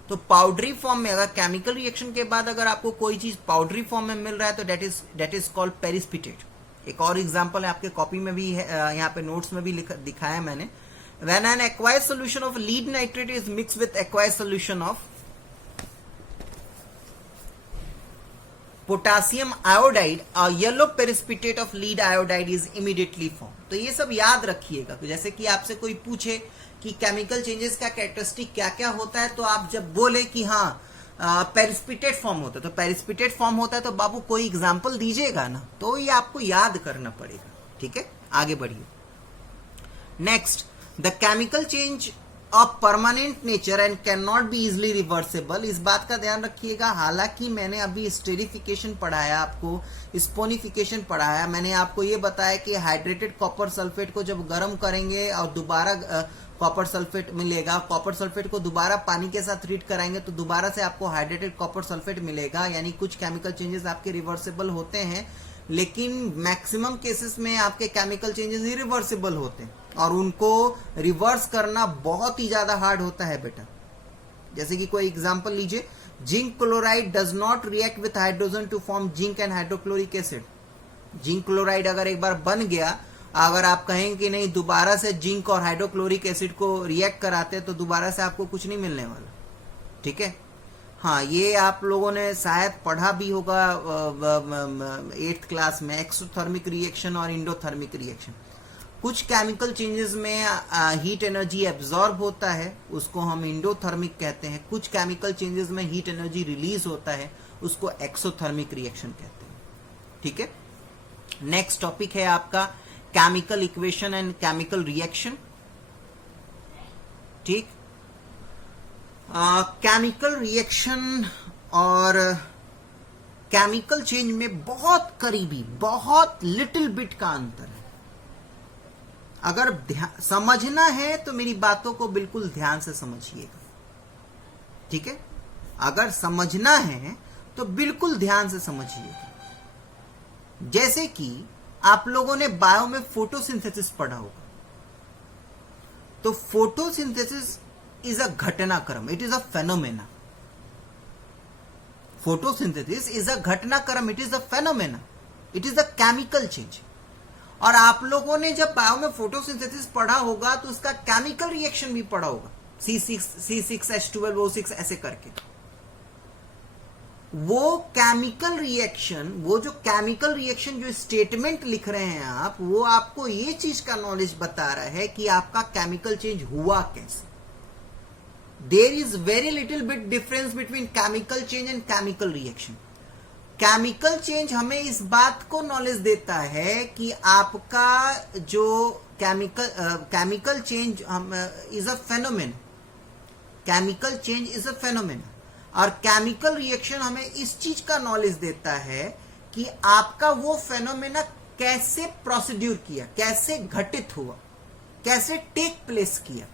तो पाउडरी फॉर्म में अगर केमिकल रिएक्शन के बाद अगर आपको कोई चीज पाउडरी फॉर्म में मिल रहा है तो डेट इज कॉल्ड प्रेसिपिटेट। एक और एग्जांपल है, आपके कॉपी में भी है, यहाँ पे नोट्स में भी दिखाया मैंने। When an acquired solution of lead nitrate is mix with acquired solution of potassium iodide, a yellow precipitate of lead iodide is immediately form. तो ये सब याद रखिएगा। तो जैसे कि आपसे कोई पूछे कि केमिकल चेंजेस का कैरेक्टरिस्टिक क्या क्या होता है, तो आप जब बोले कि हाँ प्रेसिपिटेट फॉर्म होता है, तो प्रेसिपिटेट फॉर्म होता है तो बाबू कोई एग्जांपल दीजिएगा ना, तो ये आपको याद करना पड़ेगा। ठीक है, आगे बढ़िए। Next, the chemical change of permanent nature and can not be easily reversible. इस बात का ध्यान रखिएगा। हालांकि मैंने अभी स्टेरिफिकेशन पढ़ाया, आपको स्पोनिफिकेशन पढ़ाया, मैंने आपको ये बताया कि हाइड्रेटेड कॉपर सल्फेट को जब गर्म करेंगे और दोबारा कॉपर सल्फेट मिलेगा, कॉपर सल्फेट को दोबारा पानी के साथ हीट कराएंगे तो दोबारा से आपको हाइड्रेटेड कॉपर सल्फेट मिलेगा। यानी कुछ केमिकल चेंजेस आपके रिवर्सेबल होते हैं, लेकिन मैक्सिमम केसेस में आपके केमिकल चेंजेस इरिवर्सिबल होते हैं और उनको रिवर्स करना बहुत ही ज्यादा हार्ड होता है बेटा। जैसे कि कोई एग्जांपल लीजिए, zinc chloride does not react with hydrogen to form zinc and hydrochloric acid. Zinc chloride अगर एक बार बन गया, अगर आप कहें कि नहीं दोबारा से जिंक और हाइड्रोक्लोरिक एसिड को रिएक्ट कराते तो दोबारा से आपको कुछ नहीं मिलने वाला। ठीक है, हाँ, ये आप लोगों ने शायद पढ़ा भी होगा 8th क्लास में, एक्सोथर्मिक रिएक्शन और इंडोथर्मिक रिएक्शन। कुछ केमिकल चेंजेस में हीट एनर्जी एब्जॉर्ब होता है, उसको हम इंडोथर्मिक कहते हैं। कुछ केमिकल चेंजेस में हीट एनर्जी रिलीज होता है, उसको एक्सोथर्मिक रिएक्शन कहते हैं। ठीक है, नेक्स्ट टॉपिक है आपका chemical equation and chemical reaction. ठीक, केमिकल रिएक्शन और केमिकल चेंज में बहुत करीबी, बहुत लिटिल बिट का अंतर है। अगर समझना है तो मेरी बातों को बिल्कुल ध्यान से समझिएगा। ठीक है, अगर समझना है तो बिल्कुल ध्यान से समझिएगा। जैसे कि आप लोगों ने बायो में फोटोसिंथेसिस पढ़ा होगा, तो फोटोसिंथेसिस इज अ घटनाक्रम, it is a phenomena. Photosynthesis is a घटनाक्रम, it is a phenomena, it is a chemical change. और आप लोगों ने जब बायो में फोटोसिंथेसिस पढ़ा होगा तो उसका केमिकल रिएक्शन भी पढ़ा होगा, C6H12O6 ऐसे करके। वो केमिकल रिएक्शन, वो जो केमिकल रिएक्शन जो स्टेटमेंट लिख रहे हैं आप, वो आपको ये चीज का नॉलेज बता रहा है कि आपका केमिकल चेंज हुआ कैसे। There is very little bit difference between chemical change and chemical reaction. Chemical change हमें इस बात को नॉलेज देता है कि आपका जो chemical change is a phenomena, chemical change is a phenomena. और केमिकल रिएक्शन हमें इस चीज का नॉलेज देता है कि आपका वो फेनोमेना कैसे प्रोसीड्यूर किया, कैसे घटित हुआ, कैसे टेक प्लेस किया।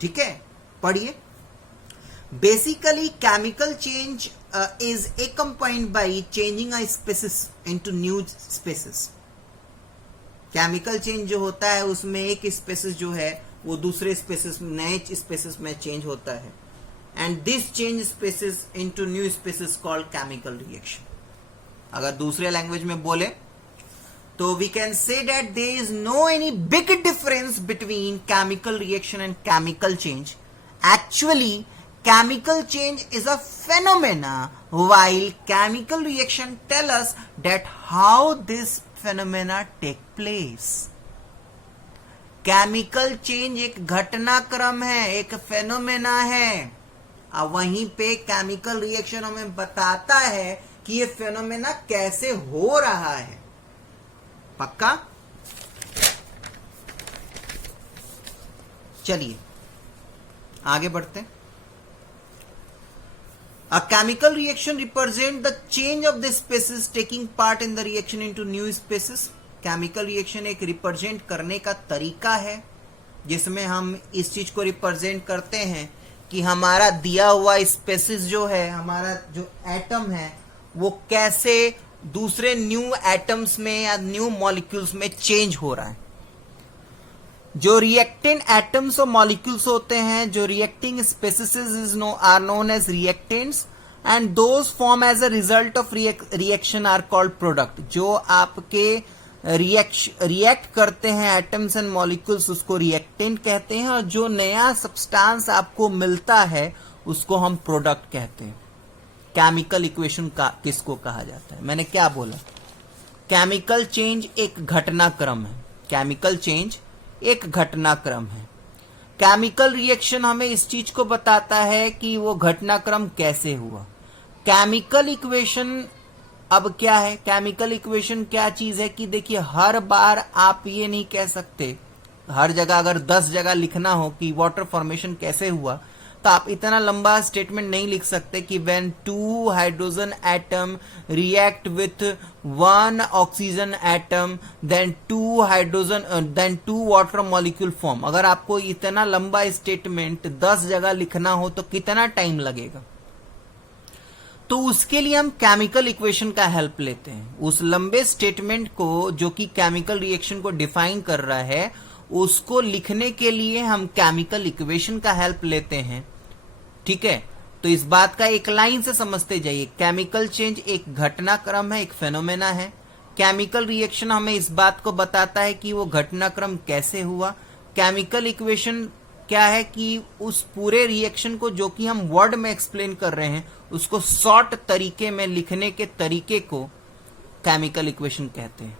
ठीक है, पढ़िए। Basically chemical change is accompanied by changing a species into new species। Chemical change जो होता है उसमें एक स्पेसिस जो है वो दूसरे स्पेसिस, नए स्पेसिस में चेंज होता है, and this change species into new species called chemical reaction. अगर दूसरे लैंग्वेज में बोले तो we can say that there is no any big difference between chemical reaction and chemical change. Actually chemical change is a phenomena while chemical reaction tell us that how this phenomena take place। chemical change एक घटनाक्रम है, एक phenomena है, और वहीं पे chemical reaction हमें बताता है कि ये फेनोमेना कैसे हो रहा है। पक्का? चलिए आगे बढ़ते हैं। A chemical reaction represents the change of the species taking part in the reaction into new species। Chemical reaction एक रिप्रेजेंट करने का तरीका है जिसमें हम इस चीज को रिप्रेजेंट करते हैं कि हमारा दिया हुआ स्पेसिस जो है, हमारा जो एटम है, वो कैसे दूसरे न्यू एटम्स में या न्यू मॉलिक्यूल्स में चेंज हो रहा है। जो रिएक्टेंट एटम्स और मॉलिक्यूल्स होते हैं, जो reacting species are known as reactants and those form as a result of reaction are called product. जो आपके रिएक्ट करते हैं एटम्स एंड मॉलिक्यूल्स, उसको रिएक्टेंट कहते हैं, और जो नया सब्सटेंस आपको मिलता है उसको हम प्रोडक्ट कहते हैं। केमिकल इक्वेशन का किसको कहा जाता है? मैंने क्या बोला? केमिकल चेंज एक घटनाक्रम है। केमिकल चेंज एक घटनाक्रम है। केमिकल रिएक्शन हमें इस चीज को बताता है कि वो घटनाक्रम कैसे हुआ। केमिकल इक्वेशन अब क्या है? केमिकल इक्वेशन क्या चीज है कि देखिए, हर बार आप ये नहीं कह सकते, हर जगह अगर 10 जगह लिखना हो कि वाटर फॉर्मेशन कैसे हुआ, तो आप इतना लंबा स्टेटमेंट नहीं लिख सकते कि when 2 hydrogen atom react with 1 oxygen atom then 2 water molecule form. अगर आपको इतना लंबा स्टेटमेंट 10 जगह लिखना हो तो कितना टाइम लगेगा? तो उसके लिए हम केमिकल इक्वेशन का हेल्प लेते हैं। उस लंबे स्टेटमेंट को जो कि केमिकल रिएक्शन को डिफाइन कर रहा है, उसको लिखने के लिए हम केमिकल इक्वेशन का हेल्प लेते हैं। ठीक है, तो इस बात का एक लाइन से समझते जाइए। केमिकल चेंज एक घटनाक्रम है, एक फेनोमेना है। केमिकल रिएक्शन हमें इस बात को बताता है कि वो घटनाक्रम कैसे हुआ। केमिकल इक्वेशन क्या है कि उस पूरे रिएक्शन को जो कि हम वर्ड में एक्सप्लेन कर रहे हैं, उसको शॉर्ट तरीके में लिखने के तरीके को केमिकल इक्वेशन कहते हैं।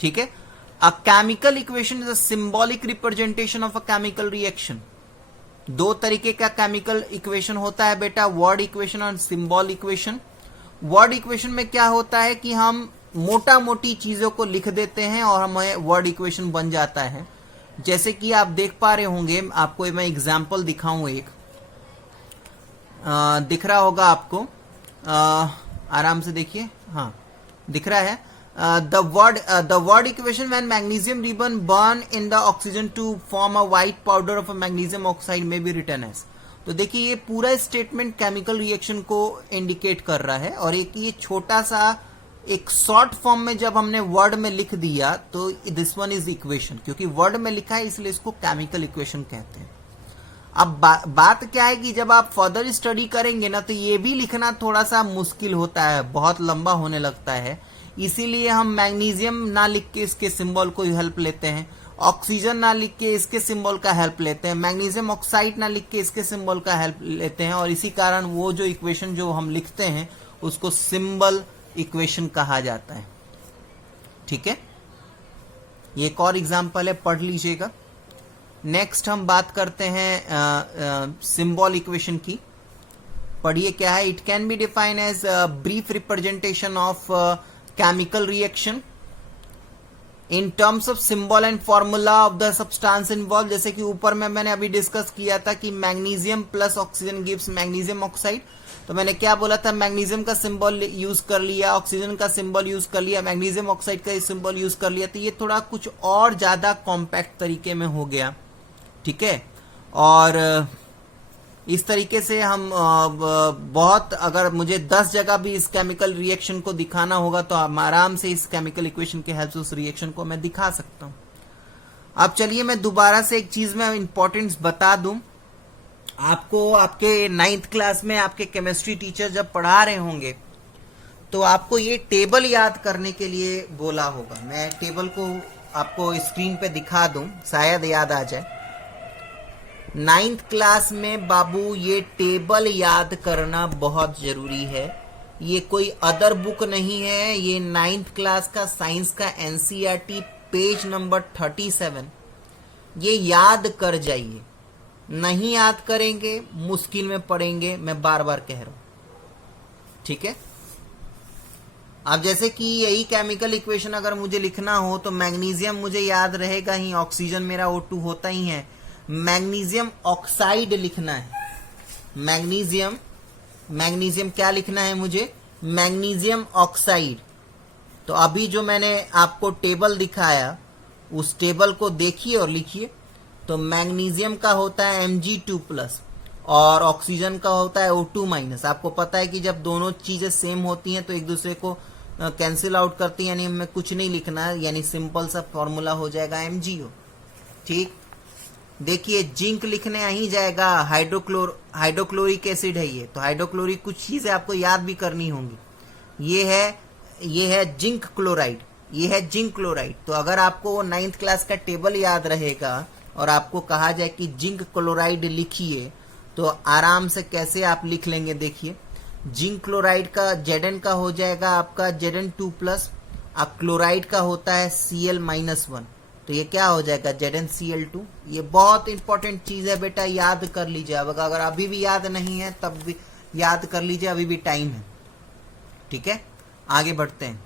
ठीक है, A chemical equation is a symbolic representation of a chemical reaction. 2 तरीके का केमिकल इक्वेशन होता है बेटा, वर्ड इक्वेशन और सिंबल इक्वेशन। वर्ड इक्वेशन में क्या होता है कि हम मोटा मोटी चीजों को लिख देते हैं और हमें वर्ड इक्वेशन बन जाता है। जैसे कि आप देख पा रहे होंगे, आपको मैं एग्जांपल दिखाऊं एक, दिख रहा होगा आपको, आराम से देखिए, हाँ दिख रहा है। The word equation when magnesium ribbon burn in the oxygen to form a white powder of a magnesium oxide may be written as। तो देखिए, ये पूरा स्टेटमेंट केमिकल रिएक्शन को इंडिकेट कर रहा है, और एक ये छोटा सा एक शॉर्ट फॉर्म में जब हमने वर्ड में लिख दिया तो दिस वन इज इक्वेशन। क्योंकि वर्ड में लिखा है इसलिए इसको केमिकल इक्वेशन कहते हैं। अब बात क्या है कि जब आप फर्दर स्टडी करेंगे ना, तो ये भी लिखना थोड़ा सा मुश्किल होता है, बहुत लंबा होने लगता है। इसीलिए हम मैग्नीशियम ना लिख के इसके सिंबल को हेल्प लेते हैं, ऑक्सीजन ना लिख के इसके सिंबल का हेल्प लेते हैं, मैग्नीशियम ऑक्साइड ना लिख के इसके सिंबल का हेल्प लेते हैं, और इसी कारण वो जो इक्वेशन जो हम लिखते हैं उसको सिंबल इक्वेशन कहा जाता है। ठीक है, ये एक और एग्जांपल है, पढ़ लीजिएगा। नेक्स्ट हम बात करते हैं सिंबल इक्वेशन की। पढ़िए क्या है। It can be define as brief representation of chemical reaction in terms of symbol and formula of the substance involved। जैसे कि ऊपर में मैंने अभी डिस्कस किया था कि magnesium plus oxygen gives magnesium oxide. तो मैंने क्या बोला था, मैग्नीशियम का सिंबल यूज कर लिया, ऑक्सीजन का सिंबल यूज कर लिया, मैग्नीशियम ऑक्साइड का सिंबल यूज कर लिया। तो ये थोड़ा कुछ और ज्यादा कॉम्पैक्ट तरीके में हो गया। ठीक है, और इस तरीके से हम बहुत, अगर मुझे 10 जगह भी इस केमिकल रिएक्शन को दिखाना होगा तो हम आराम से इस केमिकल इक्वेशन के हेल्प से उस रिएक्शन को मैं दिखा सकता हूं। अब चलिए मैं दोबारा से एक चीज में इंपॉर्टेंस बता दूं आपको। आपके 9th क्लास में आपके केमिस्ट्री टीचर जब पढ़ा रहे होंगे तो आपको ये टेबल याद करने के लिए बोला होगा। मैं टेबल को आपको स्क्रीन पे दिखा दूं, शायद याद आ जाए। 9th क्लास में बाबू ये टेबल याद करना बहुत जरूरी है। ये कोई अदर बुक नहीं है, ये 9th क्लास का साइंस का एनसीईआरटी पेज नंबर 37। ये याद कर जाइए, नहीं याद करेंगे मुश्किल में पड़ेंगे, मैं बार बार कह रहा हूं। ठीक है, अब जैसे कि यही केमिकल इक्वेशन अगर मुझे लिखना हो तो मैग्नीशियम मुझे याद रहेगा ही, ऑक्सीजन मेरा O2 होता ही है। मैग्नीशियम ऑक्साइड लिखना है, मैग्नीशियम क्या लिखना है मुझे, मैग्नीशियम ऑक्साइड। तो अभी जो मैंने आपको टेबल दिखाया उस टेबल को देखिए और लिखिए। तो मैग्नीशियम का होता है Mg2+ और ऑक्सीजन का होता है O2-। आपको पता है कि जब दोनों चीजें सेम होती हैं तो एक दूसरे को कैंसिल आउट करते हैं, यानी हमें कुछ नहीं लिखना है, यानी सिंपल सा फॉर्मूला हो जाएगा MgO। ठीक, देखिए जिंक लिखने आ ही जाएगा, हाइड्रोक्लोरिक एसिड है ये, तो हाइड्रोक्लोरिक कुछ चीजें आपको याद भी करनी होंगी। ये है जिंक क्लोराइड, ये है जिंक क्लोराइड। तो अगर आपको वो 9th क्लास का टेबल याद रहेगा और आपको कहा जाए कि जिंक क्लोराइड लिखिए, तो आराम से कैसे आप लिख लेंगे। देखिए जिंक क्लोराइड का Zn का हो जाएगा आपका Zn2+, अब क्लोराइड का होता है Cl-1, तो ये क्या हो जाएगा ZnCl2। ये बहुत इंपॉर्टेंट चीज है बेटा, याद कर लीजिए। अब अगर अभी भी याद नहीं है तब भी याद कर लीजिए, अभी भी टाइम है। ठीक है, आगे बढ़ते हैं।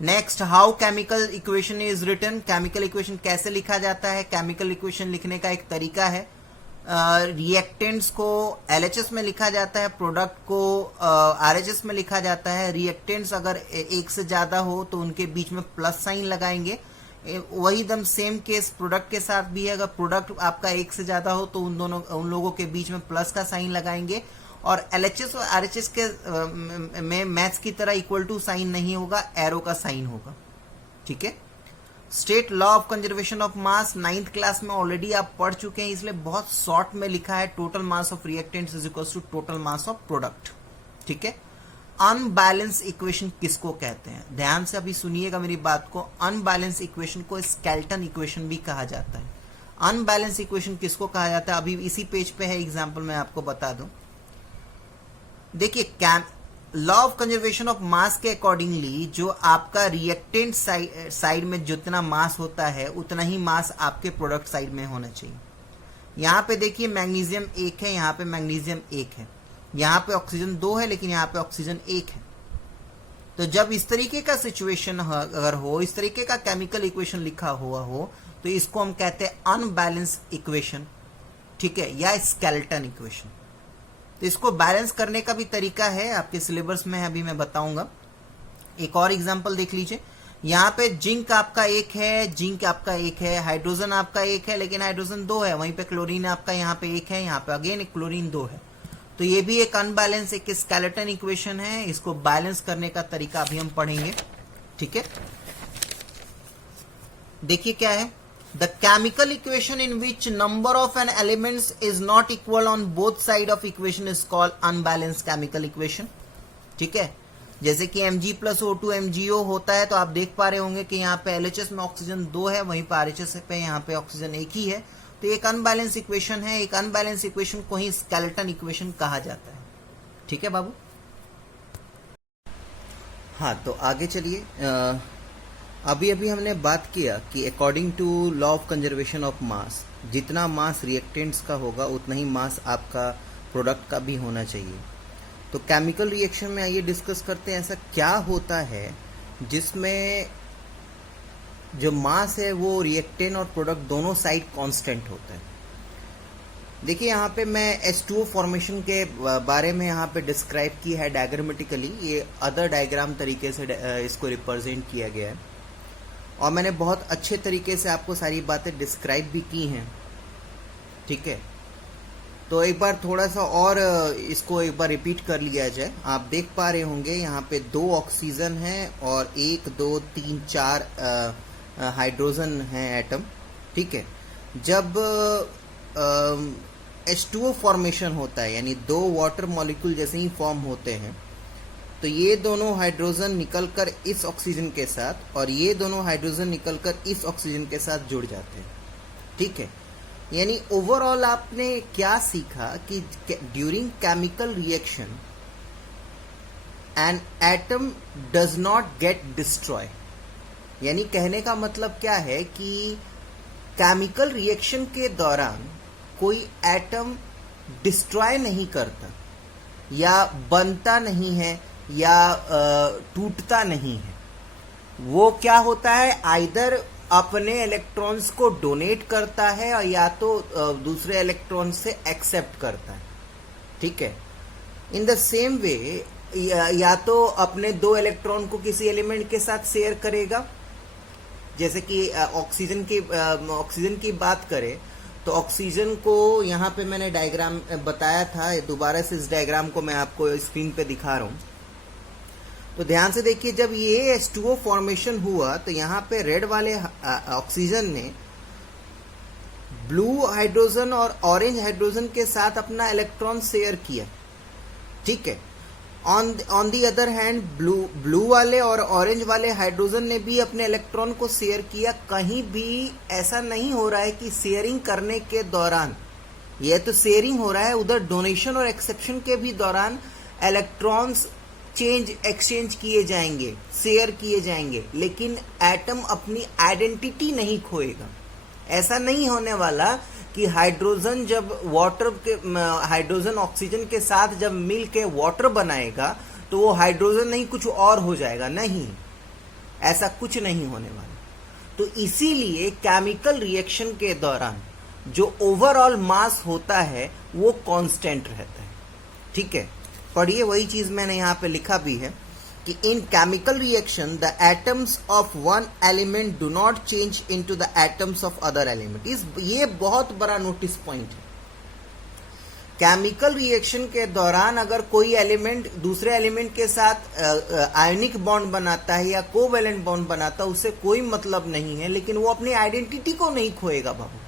Next, how chemical equation is written. Chemical equation कैसे लिखा जाता है। केमिकल इक्वेशन लिखने का एक तरीका है, रिएक्टेंट्स को LHS में लिखा जाता है, प्रोडक्ट को RHS में लिखा जाता है। रिएक्टेंट्स अगर एक से ज्यादा हो तो उनके बीच में प्लस साइन लगाएंगे। वही दम सेम केस प्रोडक्ट के साथ भी है, अगर प्रोडक्ट आपका एक से ज्यादा हो तो उन लोगों के बीच में प्लस का साइन लगाएंगे। और LHS और RHS के में मैथ्स की तरह इक्वल टू साइन नहीं होगा, एरो का साइन होगा। ठीक है, state law of conservation of mass 9th class में ऑलरेडी आप पढ़ चुके हैं, इसलिए बहुत शॉर्ट में लिखा है, total mass of reactants is equal to total mass of product. ठीक है, अनबैलेंस इक्वेशन किसको कहते हैं, ध्यान से अभी सुनिएगा मेरी बात को। अनबैलेंस इक्वेशन को स्केल्टन इक्वेशन भी कहा जाता है। अनबैलेंस इक्वेशन किसको कहा जाता है, अभी इसी पेज पे है एग्जाम्पल, मैं आपको बता दूं। देखिए लॉ ऑफ कंजर्वेशन ऑफ मास के अकॉर्डिंगली जो आपका रिएक्टेंट साइड में जितना मास होता है उतना ही मास आपके प्रोडक्ट साइड में होना चाहिए। यहां पे देखिए मैग्नीशियम 1 है, यहां पे मैग्नीशियम 1 है, यहां पे ऑक्सीजन 2 है, लेकिन यहां पे ऑक्सीजन 1 है। तो जब इस तरीके का सिचुएशन अगर हो, इस तरीके का केमिकल इक्वेशन लिखा हुआ हो, तो इसको हम कहते हैं अनबैलेंस इक्वेशन। ठीक है, या स्केलेटन इक्वेशन। तो इसको बैलेंस करने का भी तरीका है, आपके सिलेबस में है, अभी मैं बताऊंगा। एक और एग्जांपल देख लीजिए, यहाँ पे जिंक आपका 1 है, जिंक आपका 1 है, हाइड्रोजन आपका 1 है, लेकिन हाइड्रोजन 2 है, वहीं पे क्लोरीन आपका यहाँ पे 1 है, यहाँ पे अगेन क्लोरीन 2 है। तो ये भी एक अनबैलेंस, एक स्केलेटन इक्वेशन है। इसको बैलेंस करने का तरीका अभी हम पढ़ेंगे। ठीक है, देखिए क्या है, the chemical equation in which number of an elements is not equal on both side of equation is called unbalanced chemical equation। ठीक है, जैसे कि Mg+O2 MgO होता है, तो आप देख पा रहे होंगे कि यहाँ पे LHS में ऑक्सीजन 2 है, वहीं पे RHS पे यहाँ पे ऑक्सीजन 1 ही है। तो एक अनबैलेंस इक्वेशन है, एक अनबैलेंस इक्वेशन को ही स्केलेटन इक्वेशन कहा जाता है। ठीक है बाबू, हाँ तो आगे चलिए। अभी हमने बात किया कि according to law of conservation of mass, जितना मास रिएक्टेंट्स का होगा उतना ही मास आपका प्रोडक्ट का भी होना चाहिए। तो केमिकल रिएक्शन में आइए डिस्कस करते हैं, ऐसा क्या होता है जिसमें जो मास है वो रिएक्टेंट और प्रोडक्ट दोनों साइड कांस्टेंट होता है। देखिए यहाँ पे मैं H2O फॉर्मेशन के बारे में यहाँ पे डिस्क्राइब किया है डायग्रामेटिकली, ये अदर डायग्राम तरीके से इसको रिप्रेजेंट किया गया है, और मैंने बहुत अच्छे तरीके से आपको सारी बातें डिस्क्राइब भी की हैं। ठीक है, तो एक बार थोड़ा सा और इसको एक बार रिपीट कर लिया जाए। आप देख पा रहे होंगे यहाँ पे 2 ऑक्सीजन हैं और 1 2 3 4 हाइड्रोजन हैं एटम। ठीक है, जब H2O फॉर्मेशन होता है, यानी 2 वाटर मॉलिक्यूल जैसे ही फॉर्म होते हैं, तो ये दोनों हाइड्रोजन निकलकर इस ऑक्सीजन के साथ और ये दोनों हाइड्रोजन निकलकर इस ऑक्सीजन के साथ जुड़ जाते हैं। ठीक है, यानी ओवरऑल आपने क्या सीखा कि during chemical reaction an atom does not gate destroy. यानी कहने का मतलब क्या है कि केमिकल रिएक्शन के दौरान कोई एटम डिस्ट्रॉय नहीं करता, या बनता नहीं है, या टूटता नहीं है। वो क्या होता है, आइदर अपने इलेक्ट्रॉन्स को डोनेट करता है और या तो दूसरे इलेक्ट्रॉन से एक्सेप्ट करता है। ठीक है, इन द सेम वे या तो अपने 2 इलेक्ट्रॉन को किसी एलिमेंट के साथ शेयर करेगा, जैसे कि ऑक्सीजन की बात करें तो ऑक्सीजन को यहाँ पे मैंने डायग्राम बताया था, दोबारा से इस डायग्राम को मैं आपको स्क्रीन पे दिखा रहा हूँ। तो ध्यान से देखिए, जब ये H2O फॉर्मेशन हुआ तो यहाँ पे रेड वाले ऑक्सीजन ने ब्लू हाइड्रोजन और ऑरेंज हाइड्रोजन के साथ अपना इलेक्ट्रॉन शेयर किया, ठीक है। On the other hand blue वाले और ऑरेंज वाले हाइड्रोजन ने भी अपने इलेक्ट्रॉन को शेयर किया। कहीं भी ऐसा नहीं हो रहा है कि शेयरिंग करने के दौरान, यह तो शेयरिंग हो रहा है, उधर डोनेशन और एक्सेप्शन के भी दौरान इलेक्ट्रॉन्स एक्सचेंज किए जाएंगे, शेयर किए जाएंगे, लेकिन एटम अपनी आइडेंटिटी नहीं खोएगा। ऐसा नहीं होने वाला कि हाइड्रोजन जब हाइड्रोजन ऑक्सीजन के साथ जब मिल के वाटर बनाएगा तो वो हाइड्रोजन नहीं कुछ और हो जाएगा, नहीं, ऐसा कुछ नहीं होने वाला। तो इसीलिए केमिकल रिएक्शन के दौरान जो ओवरऑल मास होता है वो कांस्टेंट रहता है, ठीक है। पढ़िए, वही चीज मैंने यहाँ पे लिखा भी है कि इन chemical reaction the atoms of one element do not change into the atoms of other element. ये बहुत बड़ा नोटिस पॉइंट है। केमिकल रिएक्शन के दौरान अगर कोई एलिमेंट दूसरे एलिमेंट के साथ आयनिक बॉन्ड बनाता है या कोवेलेंट बॉन्ड बनाता है, उससे कोई मतलब नहीं है, लेकिन वो अपनी आइडेंटिटी को नहीं खोएगा बाबू।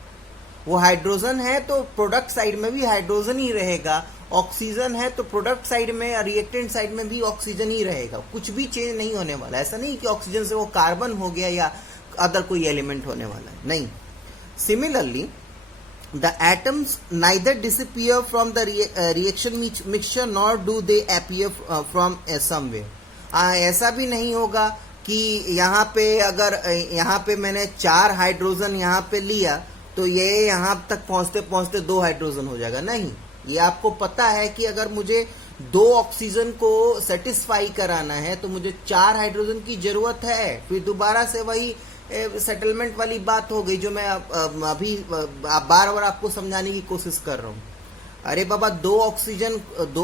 वो हाइड्रोजन है तो प्रोडक्ट साइड में भी हाइड्रोजन ही रहेगा, ऑक्सीजन है तो प्रोडक्ट साइड में, रिएक्टेंट साइड में भी ऑक्सीजन ही रहेगा, कुछ भी चेंज नहीं होने वाला। ऐसा नहीं कि ऑक्सीजन से वो कार्बन हो गया या अदर कोई एलिमेंट होने वाला है, नहीं। Similarly the atoms neither disappear from the reaction mixture nor do they appear from somewhere. ऐसा भी नहीं होगा कि यहाँ पे अगर यहाँ पे मैंने 4 हाइड्रोजन यहाँ पे लिया तो ये यहाँ तक पहुंचते पहुंचते 2 हाइड्रोजन हो जाएगा, नहीं। ये आपको पता है कि अगर मुझे 2 ऑक्सीजन को सेटिस्फाई कराना है तो मुझे 4 हाइड्रोजन की जरूरत है। फिर दोबारा से वही सेटलमेंट वाली बात हो गई जो मैं अभी बार बार आपको समझाने की कोशिश कर रहा हूँ। अरे बाबा, 2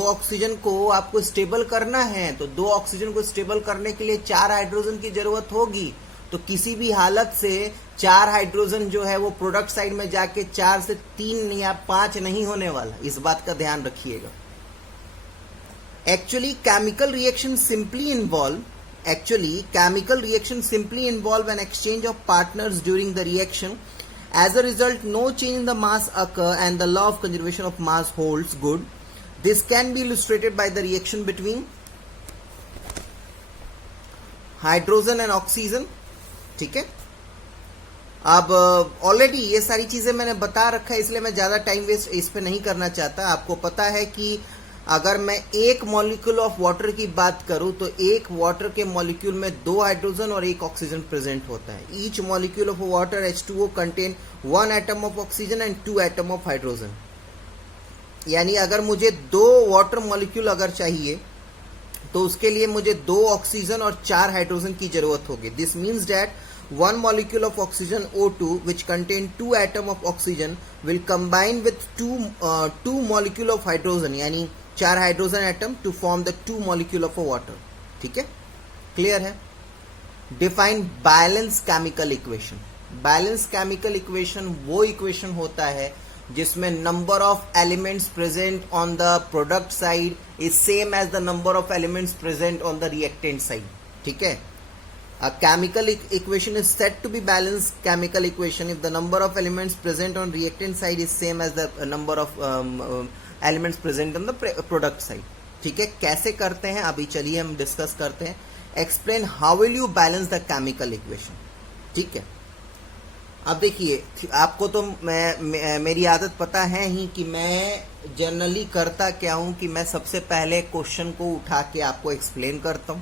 ऑक्सीजन को आपको स्टेबल करना है तो 2 ऑक्सीजन को स्टेबल करने के लिए 4 हाइड्रोजन की जरूरत होगी। तो किसी भी हालत से 4 हाइड्रोजन जो है वो प्रोडक्ट साइड में जाके 4 से 3 या 5 नहीं होने वाला, इस बात का ध्यान रखिएगा। Actually, chemical reaction simply involve an exchange of partners during the reaction. As a result, no change in the mass occur and the law of conservation of mass holds good. This can be illustrated by the reaction between hydrogen and oxygen, ठीक है। अब already ये सारी चीजें मैंने बता रखा है, इसलिए मैं ज्यादा टाइम वेस्ट इस पे नहीं करना चाहता। आपको पता है कि अगर मैं एक मॉलिक्यूल ऑफ वाटर की बात करूं तो एक वाटर के मॉलिक्यूल में 2 हाइड्रोजन और 1 ऑक्सीजन प्रेजेंट होता है। Each molecule of water H2O contain 1 atom of oxygen and 2 atom of hydrogen. यानी अगर मुझे 2 वाटर मॉलिक्यूल अगर चाहिए तो उसके लिए मुझे 2 ऑक्सीजन और 4 हाइड्रोजन की जरूरत होगी। This means that 1 molecule of oxygen O2 which contain 2 atom of oxygen will combine with 2 molecule of hydrogen, यानी 4 hydrogen atom to form the 2 molecule of water, ठीक है, क्लियर है। Define balance chemical equation. Balance chemical equation वो equation होता है जिसमें number of elements present on the product side is same as the number of elements present on the reactant side, ठीक है। A chemical equation is said to be balanced chemical equation if the number of elements present on reactant side is same as the number of elements present on the product side, ठीक है। कैसे करते हैं अभी चलिए हम discuss करते हैं। Explain how will you balance the chemical equation, ठीक है। अब देखिए, आपको तो मेरी आदत पता है ही कि मैं जनरली करता क्या हूं कि मैं सबसे पहले क्वेश्चन को उठा के आपको एक्सप्लेन करता हूं।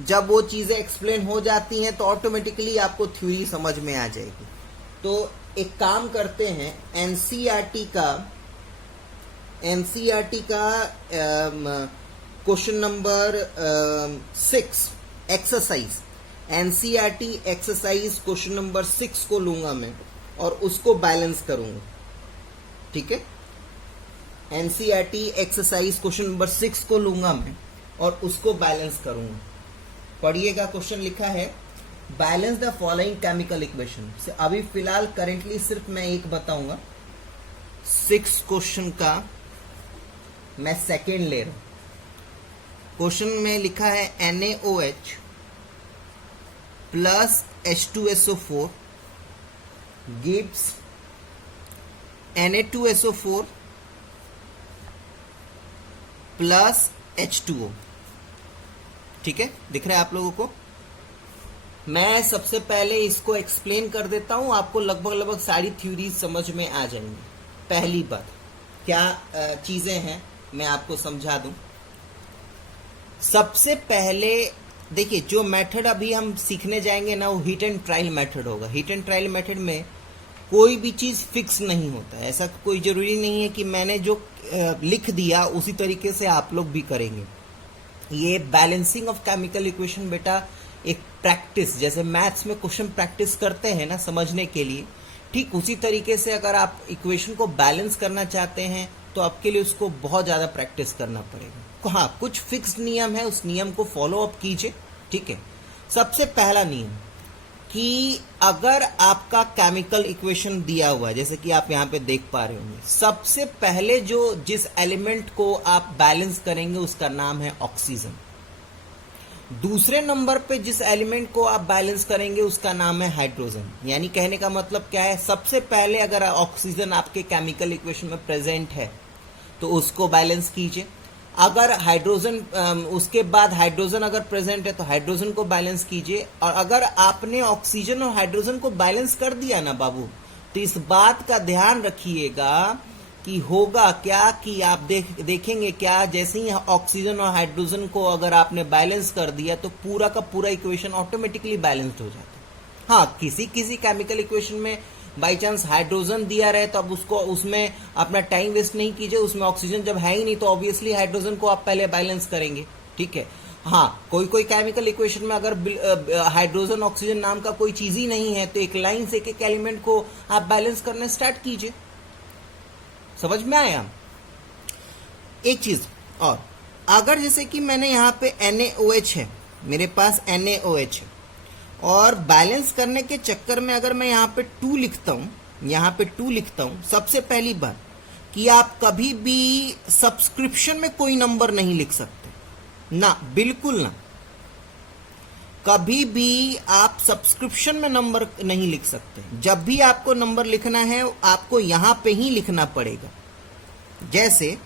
जब वो चीजें एक्सप्लेन हो जाती हैं तो ऑटोमेटिकली आपको थ्योरी समझ में आ जाएगी। तो एक काम करते हैं, एनसीईआरटी का question number 6 exercise, NCERT exercise question number 6 को लूंगा मैं और उसको बैलेंस करूंगा, ठीक है। एनसीईआरटी एक्सरसाइज क्वेश्चन नंबर 6 को लूंगा मैं और उसको बैलेंस करूंगा। पढ़िएगा, क्वेश्चन लिखा है balance the following chemical equation. अभी फिलहाल करेंटली सिर्फ मैं एक बताऊंगा, 6 क्वेश्चन का मैं सेकेंड ले रहा हूं। क्वेश्चन में लिखा है NaOH plus H2SO4 gives Na2SO4 plus H2O। ठीक है, दिख रहा है आप लोगों को? मैं सबसे पहले इसको एक्सप्लेन कर देता हूं, आपको लगभग सारी थ्योरीज समझ में आ जाएंगी। पहली बात, क्या चीजें हैं मैं आपको समझा दूं। सबसे पहले देखिए, जो मेथड अभी हम सीखने जाएंगे ना, वो हिट एंड ट्रायल मेथड होगा। हिट एंड ट्रायल मेथड में कोई भी चीज फिक्स नहीं होता है। ऐसा कोई जरूरी नहीं है कि मैंने जो लिख दिया उसी तरीके से आप लोग भी करेंगे। ये बैलेंसिंग ऑफ केमिकल इक्वेशन बेटा एक प्रैक्टिस, जैसे मैथ्स में क्वेश्चन प्रैक्टिस करते हैं ना समझने के लिए, ठीक उसी तरीके से अगर आप इक्वेशन को बैलेंस करना चाहते हैं तो आपके लिए उसको बहुत ज्यादा प्रैक्टिस करना पड़ेगा। हाँ, कुछ फिक्स नियम है, उस नियम को फॉलो अप कीजिए। ठीक है, सबसे पहला नियम कि अगर आपका केमिकल इक्वेशन दिया हुआ है, जैसे कि आप यहाँ पे देख पा रहे होंगे, सबसे पहले जिस एलिमेंट को आप बैलेंस करेंगे उसका नाम है ऑक्सीजन। दूसरे नंबर पे जिस एलिमेंट को आप बैलेंस करेंगे उसका नाम है हाइड्रोजन। यानी कहने का मतलब क्या है, सबसे पहले अगर ऑक्सीजन आपके केमिकल इक्वेशन में प्रेजेंट है तो उसको बैलेंस कीजिए। अगर हाइड्रोजन उसके बाद हाइड्रोजन अगर प्रेजेंट है तो हाइड्रोजन को बैलेंस कीजिए। और अगर आपने ऑक्सीजन और हाइड्रोजन को बैलेंस कर दिया ना बाबू, तो इस बात का ध्यान रखिएगा कि होगा क्या कि आप देखेंगे क्या, जैसे ही ऑक्सीजन और हाइड्रोजन को अगर आपने बैलेंस कर दिया तो पूरा का पूरा इक्वेशन ऑटोमेटिकली बैलेंस्ड हो जाता है। हाँ, किसी किसी केमिकल इक्वेशन में बाई चांस हाइड्रोजन दिया रहे तो अब उसमें अपना टाइम वेस्ट नहीं कीजिए। उसमें ऑक्सीजन जब है ही नहीं तो ऑब्वियसली हाइड्रोजन को आप पहले बैलेंस करेंगे। ठीक है, हाँ, कोई केमिकल इक्वेशन में अगर हाइड्रोजन ऑक्सीजन नाम का कोई चीज ही नहीं है तो एक लाइन से एक एलिमेंट को आप बैलेंस करना स्टार्ट कीजिए। समझ में आया? एक चीज और, अगर जैसे कि मैंने यहाँ पे NaOH है, मेरे पास NaOH है, और बैलेंस करने के चक्कर में अगर मैं यहाँ पे 2 लिखता हूं, सबसे पहली बात कि आप कभी भी सब्सक्रिप्शन में कोई नंबर नहीं लिख सकते ना, बिल्कुल ना। कभी भी आप सब्सक्रिप्शन में नंबर नहीं लिख सकते। जब भी आपको नंबर लिखना है आपको यहां पे ही लिखना पड़ेगा। जैसे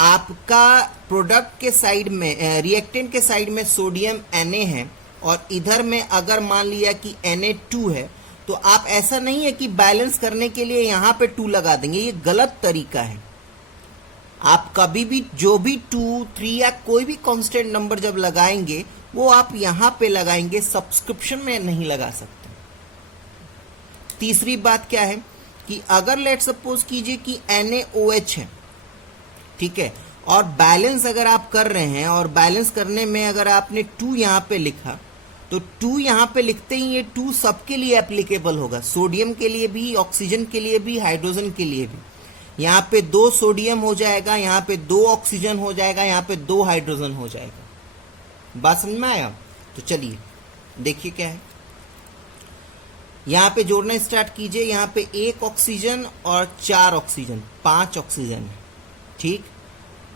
आपका प्रोडक्ट के साइड में, रिएक्टेंट के साइड में सोडियम Na है और इधर में अगर मान लिया कि Na2 है, तो आप ऐसा नहीं है कि बैलेंस करने के लिए यहां पे 2 लगा देंगे, ये गलत तरीका है। आप कभी भी जो भी 2, 3 या कोई भी कांस्टेंट नंबर जब लगाएंगे वो आप यहां पे लगाएंगे, सब्सक्रिप्शन में नहीं लगा सकते। तीसरी बात क्या है कि अगर लेट सपोज कीजिए कि NaOH है, ठीक है, और बैलेंस अगर आप कर रहे हैं और बैलेंस करने में अगर आपने 2 यहां पे लिखा तो 2 यहां पे लिखते ही ये 2 सबके लिए एप्लीकेबल होगा, सोडियम के लिए भी, ऑक्सीजन के लिए भी, हाइड्रोजन के लिए भी। यहाँ पे 2 सोडियम हो जाएगा, यहाँ पे 2 ऑक्सीजन हो जाएगा, यहाँ पे 2 हाइड्रोजन हो जाएगा। बात समझ में आया? तो चलिए देखिए क्या है, यहाँ पे जोड़ना स्टार्ट कीजिए। यहाँ पे 1 ऑक्सीजन और 4 ऑक्सीजन, 5 ऑक्सीजन है, ठीक।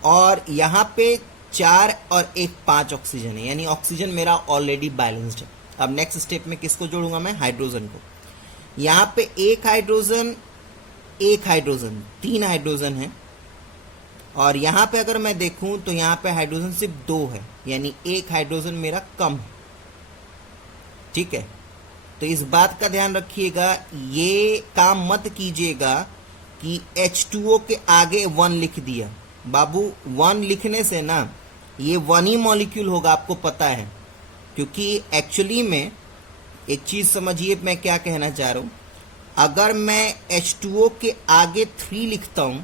और यहाँ पे 4 और 1 5 ऑक्सीजन है, यानी ऑक्सीजन मेरा ऑलरेडी बैलेंस्ड है। अब नेक्स्ट स्टेप में किसको जोड़ूंगा मैं? हाइड्रोजन को। यहाँ पे 1 हाइड्रोजन, 1 हाइड्रोजन, 3 हाइड्रोजन है। और यहाँ पे अगर मैं देखूं तो यहाँ पे हाइड्रोजन सिर्फ 2 है, यानी 1 हाइड्रोजन मेरा कम है। ठीक है, तो इस बात का ध्यान रखिएगा, ये काम मत कीजिएगा कि H2O के आगे 1 लिख दिया। बाबू 1 लिखने से ना ये 1 ही मॉलिक्यूल होगा, आपको पता है। क्योंकि एक्चुअली में एक चीज समझिए मैं क्या कहना चाह रहा हूं, अगर मैं H2O के आगे 3 लिखता हूं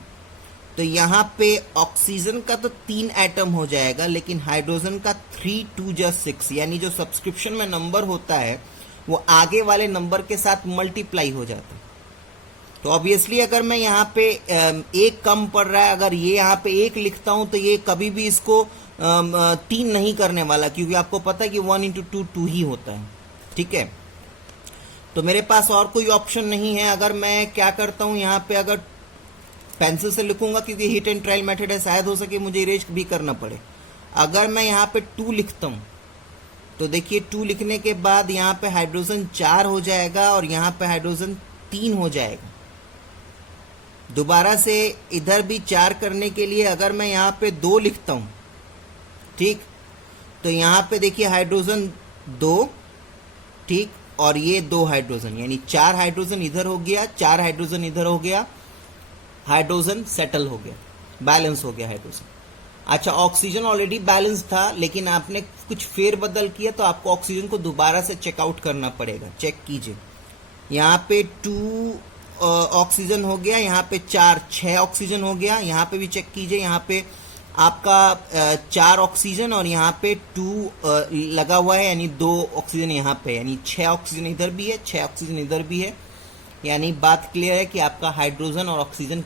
तो यहाँ पे ऑक्सीजन का तो 3 एटम हो जाएगा, लेकिन हाइड्रोजन का 3 2 जा 6, यानी जो सब्सक्रिप्शन में नंबर होता है वो आगे वाले नंबर के साथ मल्टीप्लाई हो जाता है। तो ऑब्वियसली अगर मैं यहाँ पे 1 कम पड़ रहा है, अगर ये यहाँ पे 1 लिखता हूं तो ये कभी भी इसको 3 नहीं करने वाला, क्योंकि आपको पता है कि 1 इंटू 2 2 ही होता है। ठीक है, तो मेरे पास और कोई ऑप्शन नहीं है। अगर मैं क्या करता हूं, यहाँ पे अगर पेंसिल से लिखूंगा, क्योंकि हिट एंड ट्रायल मेथड है, शायद हो सके मुझे इरेज भी करना पड़े। अगर मैं यहाँ पे 2 लिखता हूं तो देखिए 2 लिखने के बाद यहाँ पे हाइड्रोजन 4 हो जाएगा और यहाँ पे हाइड्रोजन 3 हो जाएगा। दोबारा से इधर भी 4 करने के लिए अगर मैं यहाँ पे 2 लिखता हूं, ठीक, तो यहाँ पे देखिए हाइड्रोजन 2, ठीक, और ये 2 हाइड्रोजन, यानी 4 हाइड्रोजन इधर हो गया, 4 हाइड्रोजन इधर हो गया, हाइड्रोजन सेटल हो गया, बैलेंस हो गया हाइड्रोजन। अच्छा, ऑक्सीजन ऑलरेडी बैलेंस था, लेकिन आपने कुछ फेरबदल किया तो आपको ऑक्सीजन को दोबारा से चेकआउट करना पड़ेगा। चेक कीजिए, यहाँ पे 2 ऑक्सीजन हो गया, यहाँ पे 6 ऑक्सीजन हो गया, यहाँ पे भी चेक कीजिए, यहाँ पे आपका 4 ऑक्सीजन और यहाँ पे 2 लगा हुआ है, यानी 2 ऑक्सीजन यहाँ पे, यानी 6 ऑक्सीजन इधर भी है, 6 ऑक्सीजन इधर भी है, यानी बात क्लियर है कि आपका हाइड्रोजन और ऑक्सीजन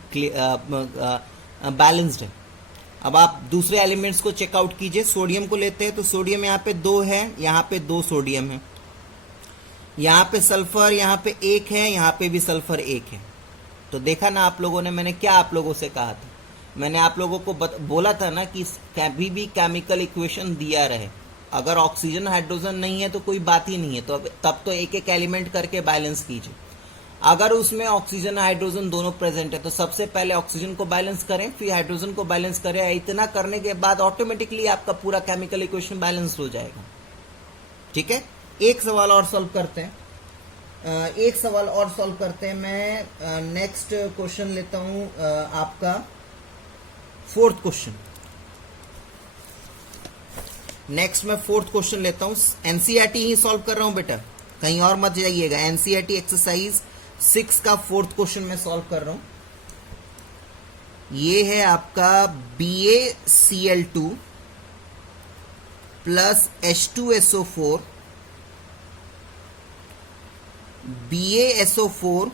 बैलेंस्ड है। अब आप दूसरे एलिमेंट्स को चेकआउट कीजिए। सोडियम को लेते हैं तो सोडियम यहाँ पे 2 है, यहाँ पे 2 सोडियम है, यहाँ पे सल्फर यहाँ पे 1 है, यहाँ पे भी सल्फर 1 है। तो देखा ना आप लोगों ने, मैंने क्या आप लोगों से कहा था, मैंने आप लोगों को बोला था ना कि कभी भी केमिकल इक्वेशन दिया रहे, अगर ऑक्सीजन हाइड्रोजन नहीं है तो कोई बात ही नहीं है, तो तब तो एक एक एलिमेंट करके बैलेंस कीजिए। अगर उसमें ऑक्सीजन हाइड्रोजन दोनों प्रेजेंट है तो सबसे पहले ऑक्सीजन को बैलेंस करें, फिर हाइड्रोजन को बैलेंस करें। इतना करने के बाद ऑटोमेटिकली आपका पूरा केमिकल इक्वेशन बैलेंस हो जाएगा। ठीक है, एक सवाल और सॉल्व करते हैं, मैं नेक्स्ट क्वेश्चन लेता हूं, आपका 4th क्वेश्चन। नेक्स्ट मैं 4th क्वेश्चन लेता हूं, एनसीईआरटी ही सॉल्व कर रहा हूं बेटा, कहीं और मत जाइएगा। एनसीईआरटी एक्सरसाइज 6 का 4th क्वेश्चन मैं सॉल्व कर रहा हूं। ये है आपका BaCl2 plus H2SO4 BaSO4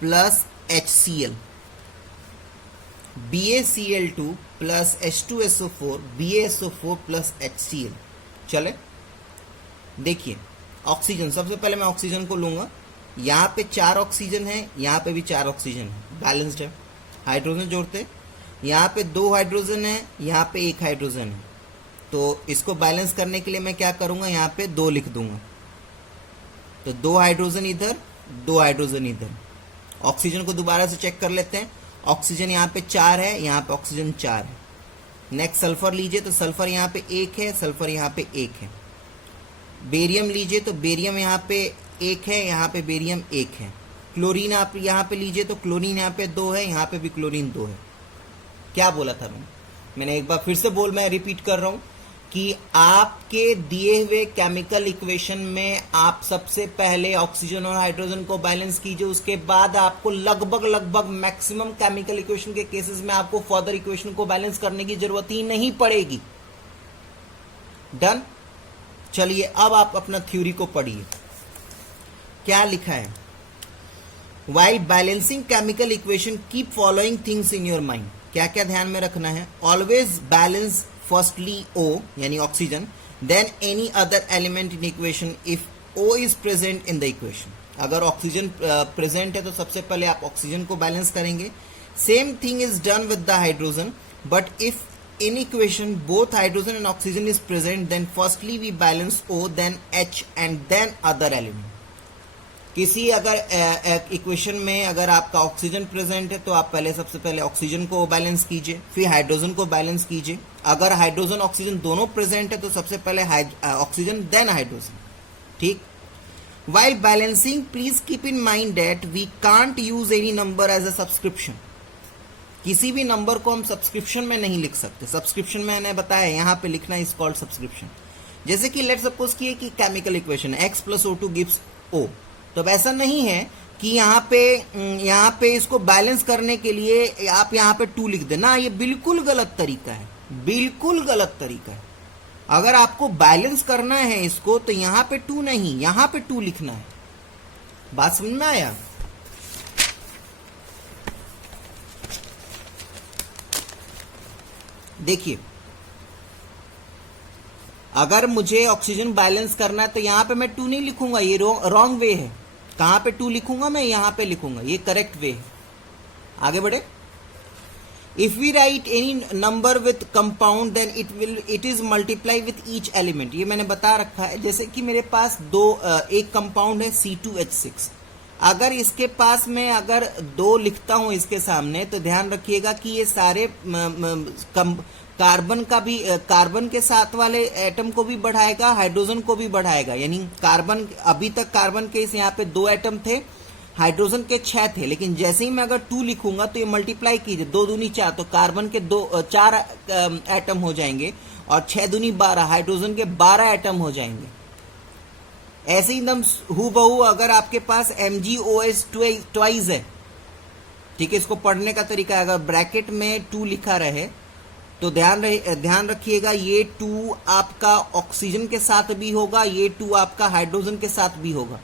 plus HCl, BaCl2 plus H2SO4 BaSO4 plus HCl। चले देखिए, ऑक्सीजन, सबसे पहले मैं ऑक्सीजन को लूंगा। यहाँ पे 4 ऑक्सीजन है, यहाँ पे भी 4 ऑक्सीजन है, बैलेंस्ड है। हाइड्रोजन जोड़ते, यहाँ पे 2 हाइड्रोजन है, यहाँ पे 1 हाइड्रोजन है, तो इसको बैलेंस करने के लिए मैं क्या करूंगा, यहाँ पे 2 लिख दूंगा, तो 2 हाइड्रोजन इधर, 2 हाइड्रोजन इधर। ऑक्सीजन को दोबारा से चेक कर लेते हैं। ऑक्सीजन यहाँ पे 4 है, यहाँ पे ऑक्सीजन 4 है। नेक्स्ट सल्फर लीजिए तो सल्फर यहाँ पे 1 है, सल्फर यहाँ पे 1 है। बेरियम लीजिए तो बेरियम यहाँ पे 1 है, यहाँ पे बेरियम 1 है। क्लोरीन आप यहाँ पे लीजिए तो क्लोरीन यहाँ पे 2 है, यहाँ पे भी क्लोरीन 2 है। क्या बोला था मैंने एक बार फिर से मैं रिपीट कर रहा हूं कि आपके दिए हुए केमिकल इक्वेशन में आप सबसे पहले ऑक्सीजन और हाइड्रोजन को बैलेंस कीजिए, उसके बाद आपको लगभग मैक्सिमम केमिकल इक्वेशन के केसेस में आपको फर्दर इक्वेशन को बैलेंस करने की जरूरत ही नहीं पड़ेगी। डन। चलिए अब आप अपना थ्योरी को पढ़िए, क्या लिखा है। While balancing chemical equation, keep following things in your mind. क्या क्या ध्यान में रखना है। Always balance firstly O यानी oxygen, then any other element in equation if O is present in the equation. अगर ऑक्सीजन प्रेजेंट है तो सबसे पहले आप ऑक्सीजन को बैलेंस करेंगे। Same thing is done with the hydrogen, but if in equation both hydrogen and oxygen is present, then firstly we balance O, then H and then other element. किसी अगर equation में अगर आपका oxygen present है तो आप सबसे पहले ऑक्सीजन को बैलेंस कीजिए, फिर हाइड्रोजन को बैलेंस कीजिए। अगर हाइड्रोजन ऑक्सीजन दोनों प्रेजेंट है तो सबसे पहले ऑक्सीजन देन हाइड्रोजन। ठीक। While balancing, please keep in mind that we can't use any number as a subscription. किसी भी नंबर को हम सब्सक्रिप्शन में नहीं लिख सकते। सब्सक्रिप्शन में मैंने बताया यहाँ पे लिखना इज कॉल्ड सब्सक्रिप्शन। जैसे कि लेट सपोज किए कि chemical equation X + O2 gives O, तो अब ऐसा नहीं है कि यहाँ पे इसको बैलेंस करने के लिए आप यहाँ पे 2 लिख देना, ये बिल्कुल गलत तरीका है, बिल्कुल गलत तरीका है। अगर आपको बैलेंस करना है इसको तो यहाँ पे 2 नहीं, यहाँ पे 2 लिखना है। बात समझ में आया। देखिए, अगर मुझे ऑक्सीजन बैलेंस करना है तो यहाँ पे मैं 2 नहीं लिखूंगा, ये रॉन्ग वे है। कहां पे 2 लिखूंगा मैं, यहां पे लिखूंगा, ये करेक्ट वे है। आगे बढ़े। If we write any number with compound then it is multiply with each element. ये मैंने बता रखा है। जैसे कि मेरे पास एक कंपाउंड है C2H6, अगर इसके पास मैं अगर 2 लिखता हूं इसके सामने, तो ध्यान रखिएगा कि ये सारे कार्बन के साथ वाले एटम को भी बढ़ाएगा, हाइड्रोजन को भी बढ़ाएगा। यानी कार्बन, अभी तक कार्बन के यहाँ पे 2 एटम थे, हाइड्रोजन के 6 थे, लेकिन जैसे ही मैं अगर 2 लिखूंगा तो ये मल्टीप्लाई कीजिए, 2 दूनी 4, तो कार्बन के 4 एटम हो जाएंगे, और 6 दूनी 12, हाइड्रोजन के 12 एटम हो जाएंगे। ऐसे ही एकदम हूबहू अगर आपके पास MgOH ट्वाइस है, ठीक है, इसको पढ़ने का तरीका है, अगर ब्रैकेट में 2 लिखा रहे तो ध्यान रखिएगा, ये 2 आपका ऑक्सीजन के साथ भी होगा, ये 2 आपका हाइड्रोजन के साथ भी होगा,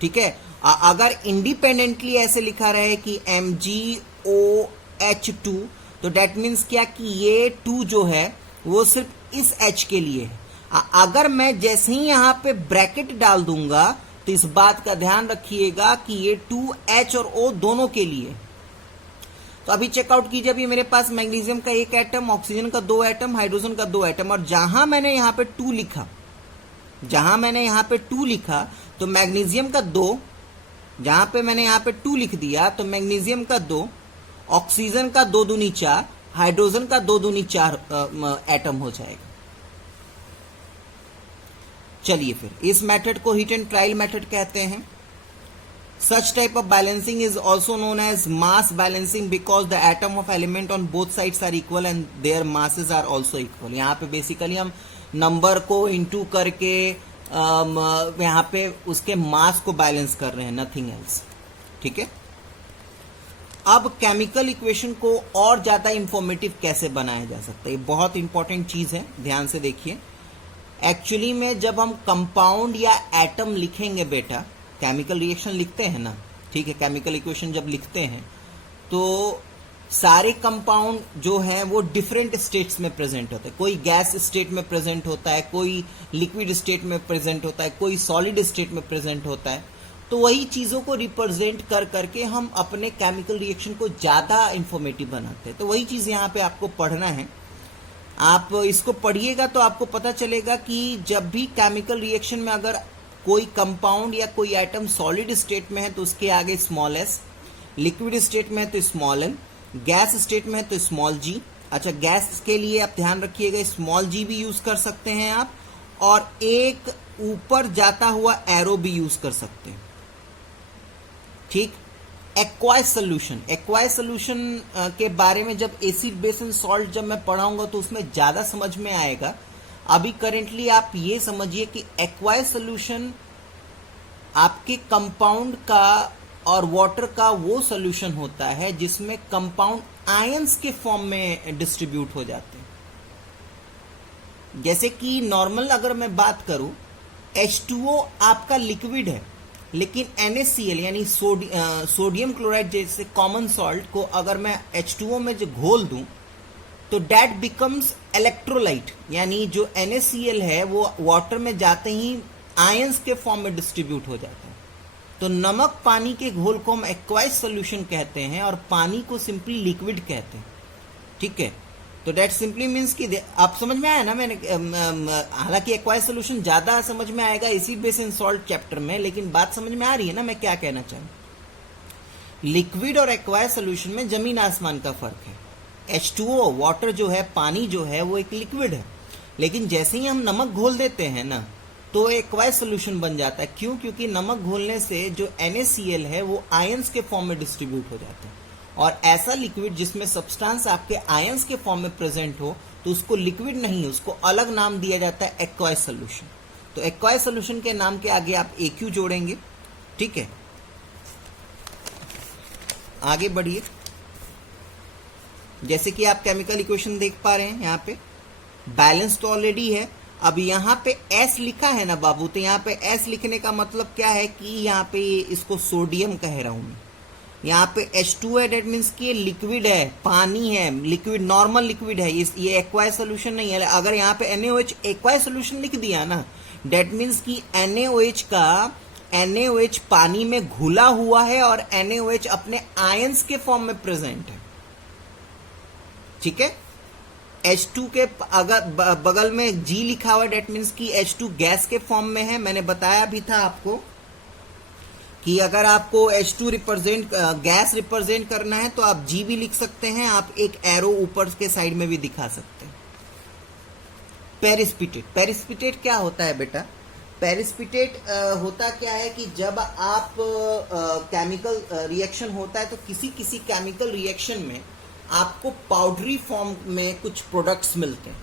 ठीक है। अगर इंडिपेंडेंटली ऐसे लिखा रहे कि MgOH2, तो डेट मीन्स क्या कि ये 2 जो है वो सिर्फ इस H के लिए है। अगर मैं जैसे ही यहां पे ब्रैकेट डाल दूंगा तो इस बात का ध्यान रखिएगा कि ये 2H और O दोनों के लिए। तो अभी चेकआउट कीजिए, अभी मेरे पास मैग्नीशियम का 1 एटम, ऑक्सीजन का 2 एटम, हाइड्रोजन का 2 एटम, और जहां मैंने यहां पे 2 लिखा तो मैग्नीशियम का 2, जहां पे मैंने यहां पे 2 लिख दिया तो मैग्नीशियम का 2, ऑक्सीजन का 2 दूनी 4, हाइड्रोजन का 2 दूनी 4 एटम हो जाएगा। चलिए फिर इस मेथड को हीट एंड ट्रायल मेथड कहते हैं। Such type of balancing is also known as mass balancing because the atom of element on both sides are equal and their masses are also equal. यहाँ पे basically हम number को into करके यहाँ पे उसके मास को बैलेंस कर रहे हैं, नथिंग एल्स, ठीक है। अब केमिकल इक्वेशन को और ज्यादा इंफॉर्मेटिव कैसे बनाया जा सकता है, ये बहुत इंपॉर्टेंट चीज है, ध्यान से देखिए। एक्चुअली में जब हम कंपाउंड या एटम लिखेंगे बेटा, केमिकल रिएक्शन लिखते हैं ना, ठीक है, केमिकल इक्वेशन जब लिखते हैं तो सारे कंपाउंड जो हैं वो डिफरेंट स्टेट्स में प्रेजेंट होते हैं। कोई गैस स्टेट में प्रेजेंट होता है, कोई लिक्विड स्टेट में प्रेजेंट होता है, कोई सॉलिड स्टेट में प्रेजेंट होता है। तो वही चीजों को रिप्रेजेंट कर करके हम अपने केमिकल रिएक्शन को ज्यादा इंफॉर्मेटिव बनाते हैं। तो वही चीज यहाँ पे आपको पढ़ना है। आप इसको पढ़िएगा तो आपको पता चलेगा कि जब भी केमिकल रिएक्शन में अगर कोई कंपाउंड या कोई एटम सॉलिड स्टेट में है तो उसके आगे स्मॉल s, लिक्विड स्टेट में है तो स्मॉल n, गैस स्टेट में है तो स्मॉल g। अच्छा, गैस के लिए आप ध्यान रखिएगा स्मॉल g भी यूज कर सकते हैं आप, और एक ऊपर जाता हुआ एरो भी यूज कर सकते हैं, ठीक। एक्वायस सोल्यूशन के बारे में जब एसिड बेस एंड सॉल्ट जब मैं पढ़ाऊंगा तो उसमें ज्यादा समझ में आएगा। अभी करेंटली आप ये समझिए कि एक्वायस सोल्यूशन आपके कंपाउंड का और वाटर का वो सोल्यूशन होता है जिसमें कंपाउंड आयंस के फॉर्म में डिस्ट्रीब्यूट हो जाते हैं। जैसे कि नॉर्मल अगर मैं बात करूं, H2O आपका लिक्विड है, लेकिन NaCl यानी सोडियम क्लोराइड जैसे कॉमन सॉल्ट को अगर मैं H2O में जो घोल दूं तो डेट बिकम्स इलेक्ट्रोलाइट, यानी जो NaCl है वो वाटर में जाते ही आयंस के फॉर्म में डिस्ट्रीब्यूट हो जाता है। तो नमक पानी के घोल को हम एक्वायस सोल्यूशन कहते हैं और पानी को सिंपली लिक्विड कहते हैं, ठीक है। तो डेट सिंपली मीन्स कि आप समझ में आया ना, मैंने हालांकि एक्वायस सोल्यूशन ज्यादा समझ में आएगा acid base and salt chapter में, लेकिन बात समझ में आ रही है ना मैं क्या कहना चाहूँ। लिक्विड और एक्वायस सोल्यूशन में जमीन आसमान का फर्क है। H2O वाटर जो है, पानी जो है वो एक लिक्विड है, लेकिन जैसे ही हम नमक घोल देते हैं ना तो एक्वायस सोल्यूशन बन जाता है। क्यों? क्योंकि नमक घोलने से जो NaCl है वो आयंस के फॉर्म में डिस्ट्रीब्यूट हो जाता है, और ऐसा लिक्विड जिसमें सब्सटेंस आपके आयंस के फॉर्म में प्रेजेंट हो तो उसको लिक्विड नहीं, उसको अलग नाम दिया जाता है एक्वायस सोल्यूशन। तो एक्वायस सोल्यूशन के नाम के आगे आप AQ जोड़ेंगे, ठीक है। आगे बढ़िए, जैसे कि आप केमिकल इक्वेशन देख पा रहे हैं, यहाँ पे बैलेंस तो ऑलरेडी है। अब यहाँ पे S लिखा है ना बाबू, तो यहाँ पे S लिखने का मतलब क्या है कि यहाँ पे इसको सोडियम कह रहा हूं मैं। यहाँ पे H2 है, डेट मीन्स कि ये लिक्विड है, पानी है, लिक्विड नॉर्मल लिक्विड है, ये एक्वायस सोल्यूशन नहीं है। अगर यहाँ पे NaOH एक्वायस सोल्यूशन लिख दिया ना, डेट मीन्स कि NaOH पानी में घुला हुआ है और NaOH अपने आयंस के फॉर्म में प्रेजेंट है। ठीक है। H2 के अगर बगल में G लिखा हुआ, डेट मीन्स कि H2 गैस के फॉर्म में है। मैंने बताया भी था आपको कि अगर आपको H2 गैस रिप्रेजेंट करना है तो आप G भी लिख सकते हैं, आप एक एरो ऊपर के साइड में भी दिखा सकते हैं। पेरिस्पिटेट क्या होता है बेटा? पेरिस्पिटेट होता क्या है कि जब आप केमिकल रिएक्शन होता है तो किसी केमिकल रिएक्शन में आपको पाउडरी फॉर्म में कुछ प्रोडक्ट्स मिलते हैं,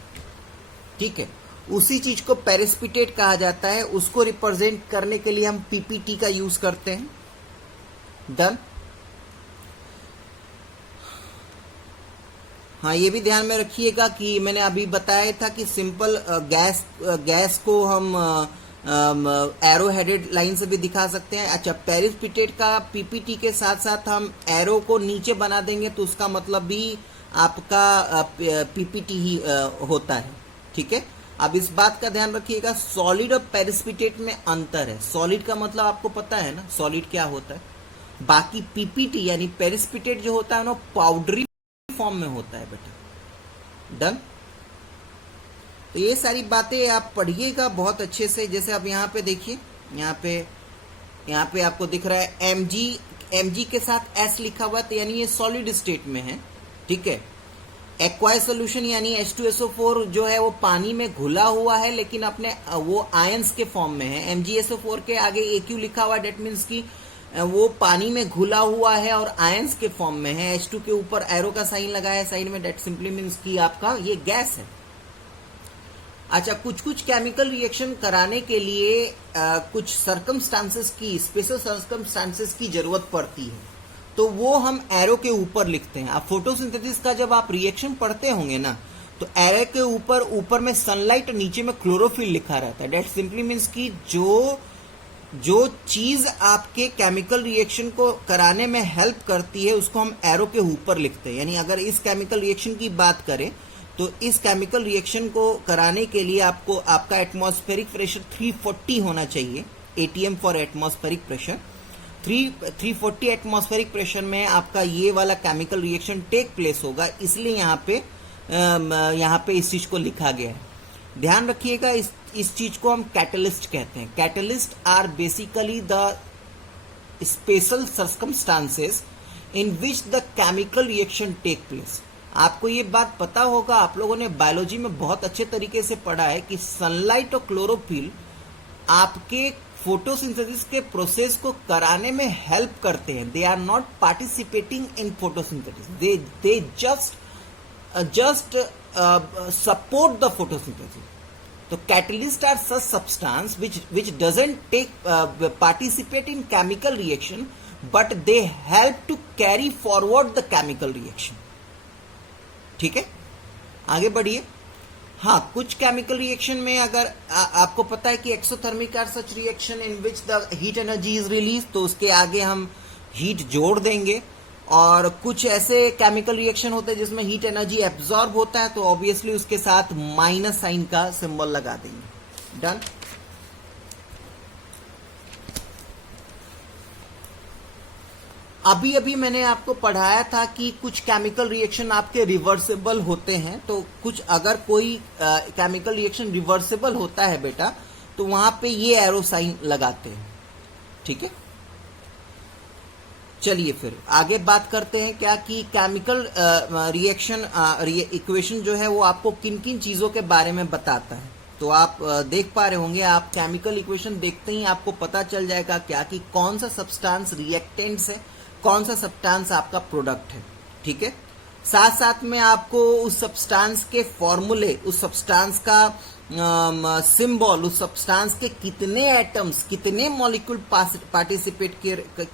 ठीक है। उसी चीज को पेरिस्पिटेट कहा जाता है। उसको रिप्रेजेंट करने के लिए हम पीपीटी का यूज करते हैं। डन। हाँ, ये भी ध्यान में रखिएगा कि मैंने अभी बताया था कि सिंपल गैस को हम एरो हेडेड लाइन से भी दिखा सकते हैं। अच्छा, पेरिस्पिटेट का पीपीटी के साथ साथ हम एरो को नीचे बना देंगे तो उसका मतलब भी आपका पीपीटी ही होता है, ठीक है। अब इस बात का ध्यान रखिएगा, सॉलिड और पेरिस्पिटेट में अंतर है। सॉलिड का मतलब आपको पता है ना, सॉलिड क्या होता है। बाकी पीपीटी यानी पेरिस्पिटेट जो होता है ना, पाउडरी फॉर्म में होता है बेटा। डन। तो ये सारी बातें आप पढ़िएगा बहुत अच्छे से। जैसे अब यहाँ पे देखिए, यहाँ पे आपको दिख रहा है Mg के साथ S लिखा हुआ है, तो यानी ये सॉलिड स्टेट में है, ठीक है। एक्वायस सोल्यूशन यानी H2SO4 जो है वो पानी में घुला हुआ है, लेकिन अपने वो आयंस के फॉर्म में है। MgSO4 के आगे AQ लिखा हुआ है, डेट मीन्स की वो पानी में घुला हुआ है और आयंस के फॉर्म में है। H2 के ऊपर एरो का साइन लगा है साइड में, डेट सिंपली मीन्स की आपका ये गैस है। अच्छा, कुछ केमिकल रिएक्शन कराने के लिए कुछ सर्कमस्टांसेस की, स्पेशल सर्कमस्टांसेस की जरूरत पड़ती है, तो वो हम एरो के ऊपर लिखते हैं। आप फोटोसिंथेसिस का जब आप रिएक्शन पढ़ते होंगे ना, तो एरो के ऊपर में सनलाइट और नीचे में क्लोरोफिल लिखा रहता है। डेट सिंपली मीन्स की जो चीज आपके केमिकल रिएक्शन को कराने में हेल्प करती है उसको हम एरो के ऊपर लिखते हैं। यानी अगर इस केमिकल रिएक्शन की बात करें तो इस केमिकल रिएक्शन को कराने के लिए आपको आपका एटमॉस्फेरिक प्रेशर 340 होना चाहिए। ATM for atmospheric pressure. 340 atmospheric pressure में आपका ये वाला केमिकल रिएक्शन टेक प्लेस होगा, इसलिए यहाँ पे इस चीज को लिखा गया है। ध्यान रखिएगा, इस चीज को हम कैटलिस्ट कहते हैं। Catalyst are basically the special circumstances in which the chemical reaction take place. आपको ये बात पता होगा, आप लोगों ने बायोलॉजी में बहुत अच्छे तरीके से पढ़ा है कि सनलाइट और क्लोरोफिल आपके फोटोसिंथेसिस के प्रोसेस को कराने में हेल्प करते हैं। They are not participating in photosynthesis, they just support the photosynthesis. तो catalyst are such substance which doesn't take participate in chemical reaction but they help to carry forward the chemical reaction। ठीक है, आगे बढ़िए। हाँ, कुछ chemical reaction में अगर आपको पता है कि exothermic are such reaction in which the heat energy is release, तो उसके आगे हम हीट जोड़ देंगे। और कुछ ऐसे केमिकल रिएक्शन होते हैं जिसमें हीट एनर्जी एब्जॉर्ब होता है, तो ऑब्वियसली उसके साथ माइनस साइन का सिंबल लगा देंगे। डन। अभी मैंने आपको पढ़ाया था कि कुछ केमिकल रिएक्शन आपके रिवर्सिबल होते हैं। तो कुछ अगर कोई केमिकल रिएक्शन रिवर्सिबल होता है बेटा, तो वहां पे ये एरो साइन लगाते हैं, ठीक है। चलिए फिर आगे बात करते हैं क्या कि केमिकल रिएक्शन इक्वेशन जो है वो आपको किन किन चीजों के बारे में बताता है। तो आप देख पा रहे होंगे, आप केमिकल इक्वेशन देखते ही आपको पता चल जाएगा क्या कि कौन सा सब्सटेंस रिएक्टेंट्स है, कौन सा सब्सटेंस आपका प्रोडक्ट है, ठीक है। साथ साथ में आपको उस सब्सटेंस के फॉर्मूले, उस सब्सटेंस का सिंबल, उस सब्सटेंस के कितने एटम्स, कितने मॉलिक्यूल पार्टिसिपेट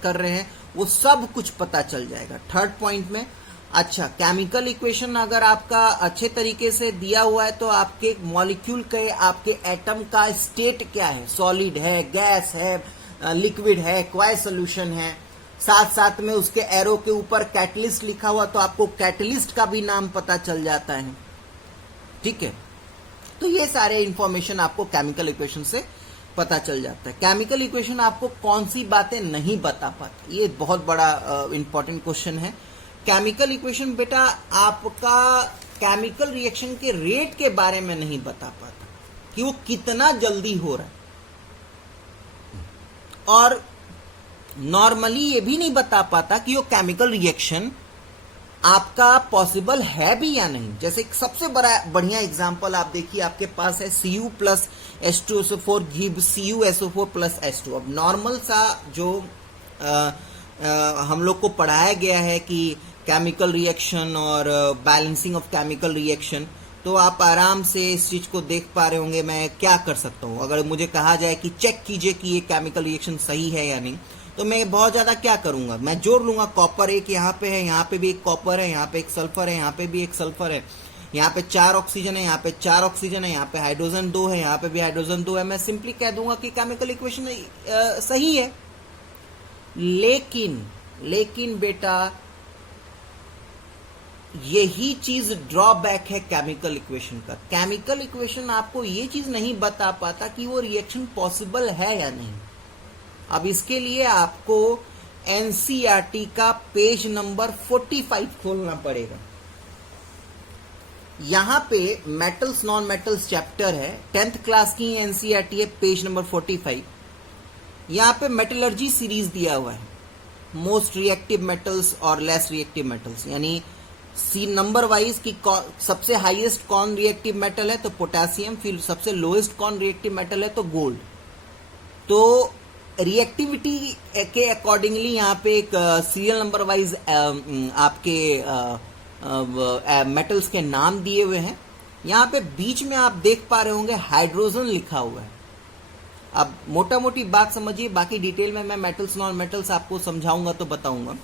कर रहे हैं, वो सब कुछ पता चल जाएगा। थर्ड पॉइंट में, अच्छा, केमिकल इक्वेशन अगर आपका अच्छे तरीके से दिया हुआ है तो आपके मॉलिक्यूल के, आपके एटम का स्टेट क्या है, सॉलिड है, गैस है, लिक्विड है, एक्वायस सॉल्यूशन है। साथ साथ में उसके एरो के ऊपर कैटलिस्ट लिखा हुआ, तो आपको कैटलिस्ट का भी नाम पता चल जाता है, ठीक है। तो ये सारे इंफॉर्मेशन आपको केमिकल इक्वेशन से पता चल जाता है। केमिकल इक्वेशन आपको कौन सी बातें नहीं बता पाती, ये बहुत बड़ा इंपॉर्टेंट क्वेश्चन है। केमिकल इक्वेशन बेटा आपका केमिकल रिएक्शन के रेट के बारे में नहीं बता पाता कि वो कितना जल्दी हो रहा है, और नॉर्मली ये भी नहीं बता पाता कि वो केमिकल रिएक्शन आपका पॉसिबल है भी या नहीं। जैसे सबसे बड़ा बढ़िया एग्जांपल आप देखिए, आपके पास है Cu plus H2SO4 give CuSO4 plus H2। अब नॉर्मल सा जो हम लोग को पढ़ाया गया है कि केमिकल रिएक्शन और बैलेंसिंग ऑफ केमिकल रिएक्शन, तो आप आराम से इस चीज को देख पा रहे होंगे। मैं क्या कर सकता हूं, अगर मुझे कहा जाए कि चेक कीजिए कि ये केमिकल रिएक्शन सही है या नहीं, तो मैं बहुत ज्यादा क्या करूंगा, मैं जोड़ लूंगा। कॉपर एक यहाँ पे है, यहाँ पे भी एक कॉपर है, यहाँ पे एक सल्फर है, यहाँ पे भी एक सल्फर है, यहाँ पे 4 ऑक्सीजन है, यहाँ पे 4 ऑक्सीजन है, यहाँ पे हाइड्रोजन 2 है, यहाँ पे भी हाइड्रोजन 2 है। मैं सिंपली कह दूंगा कि केमिकल इक्वेशन सही है। लेकिन बेटा यही चीज ड्रॉबैक है केमिकल इक्वेशन का। केमिकल इक्वेशन आपको ये चीज नहीं बता पाता कि वो रिएक्शन पॉसिबल है या नहीं। अब इसके लिए आपको एनसीईआरटी का पेज नंबर 45 खोलना पड़ेगा। यहां पे मेटल्स नॉन मेटल्स चैप्टर है, 10th क्लास की एनसीईआरटी है, पेज नंबर 45। यहां पे मेटलर्जी सीरीज दिया हुआ है, मोस्ट रिएक्टिव मेटल्स और लेस रिएक्टिव मेटल्स, यानी सी नंबर वाइज की सबसे हाईएस्ट कौन रिएक्टिव मेटल है तो पोटेशियम, फिर सबसे लोएस्ट कौन रिएक्टिव मेटल है तो गोल्ड। तो रिएक्टिविटी के अकॉर्डिंगली यहाँ पे एक सीरियल नंबर वाइज आपके मेटल्स के नाम दिए हुए हैं। यहाँ पे बीच में आप देख पा रहे होंगे हाइड्रोजन लिखा हुआ है। अब मोटा मोटी बात समझिए, बाकी डिटेल में मैं मेटल्स नॉन मेटल्स आपको समझाऊंगा तो बताऊंगा।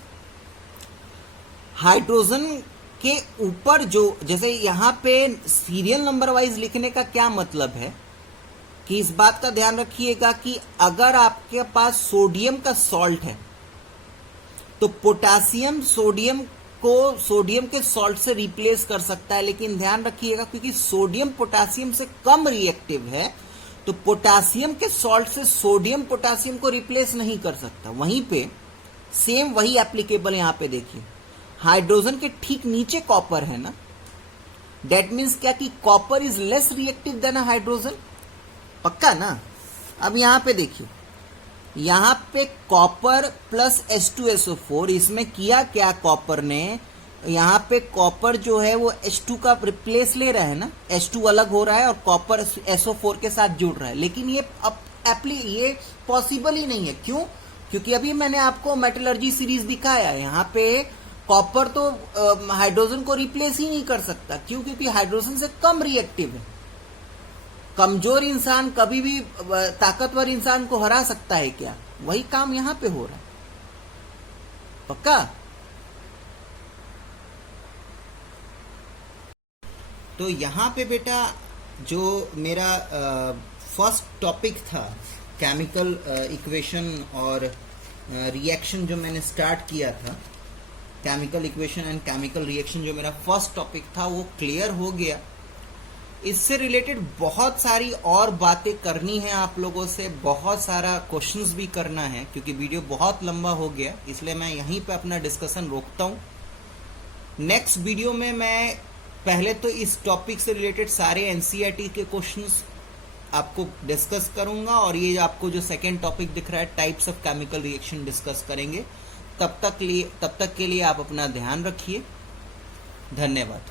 हाइड्रोजन के ऊपर जो, जैसे यहाँ पे सीरियल नंबर वाइज लिखने का क्या मतलब है कि इस बात का ध्यान रखिएगा कि अगर आपके पास सोडियम का सॉल्ट है तो पोटेशियम सोडियम को सोडियम के सॉल्ट से रिप्लेस कर सकता है, लेकिन ध्यान रखिएगा क्योंकि सोडियम पोटेशियम से कम रिएक्टिव है तो पोटेशियम के सॉल्ट से सोडियम पोटेशियम को रिप्लेस नहीं कर सकता। वहीं पे सेम वही एप्लीकेबल यहां पे देखिए, हाइड्रोजन के ठीक नीचे कॉपर है ना, दैट मीन्स क्या कि copper is less reactive than hydrogen, पक्का ना। अब यहां पे देखिए, यहां पे कॉपर प्लस H2SO4, इसमें किया क्या कॉपर ने, यहां पे कॉपर जो है वो H2 का रिप्लेस ले रहा है ना, H2 अलग हो रहा है और कॉपर SO4 के साथ जुड़ रहा है, लेकिन ये अब ये पॉसिबल ही नहीं है। क्यों? क्योंकि अभी मैंने आपको मेटलर्जी सीरीज दिखाया है, यहाँ पे कॉपर तो हाइड्रोजन को रिप्लेस ही नहीं कर सकता। क्यों? क्योंकि हाइड्रोजन से कम रिएक्टिव है। कमजोर इंसान कभी भी ताकतवर इंसान को हरा सकता है क्या? वही काम यहां पे हो रहा है, पक्का। तो यहां पे बेटा जो मेरा फर्स्ट टॉपिक था केमिकल इक्वेशन और रिएक्शन, जो मैंने स्टार्ट किया था, chemical equation and chemical reaction, जो मेरा फर्स्ट टॉपिक था वो क्लियर हो गया। इससे रिलेटेड बहुत सारी और बातें करनी है आप लोगों से, बहुत सारा क्वेश्चंस भी करना है, क्योंकि वीडियो बहुत लंबा हो गया, इसलिए मैं यहीं पे अपना डिस्कशन रोकता हूं। नेक्स्ट वीडियो में मैं पहले तो इस टॉपिक से रिलेटेड सारे एनसीईआरटी के क्वेश्चंस आपको डिस्कस करूंगा, और ये आपको जो सेकेंड टॉपिक दिख रहा है types of chemical reaction discuss करेंगे। तब तक के लिए आप अपना ध्यान रखिए। धन्यवाद।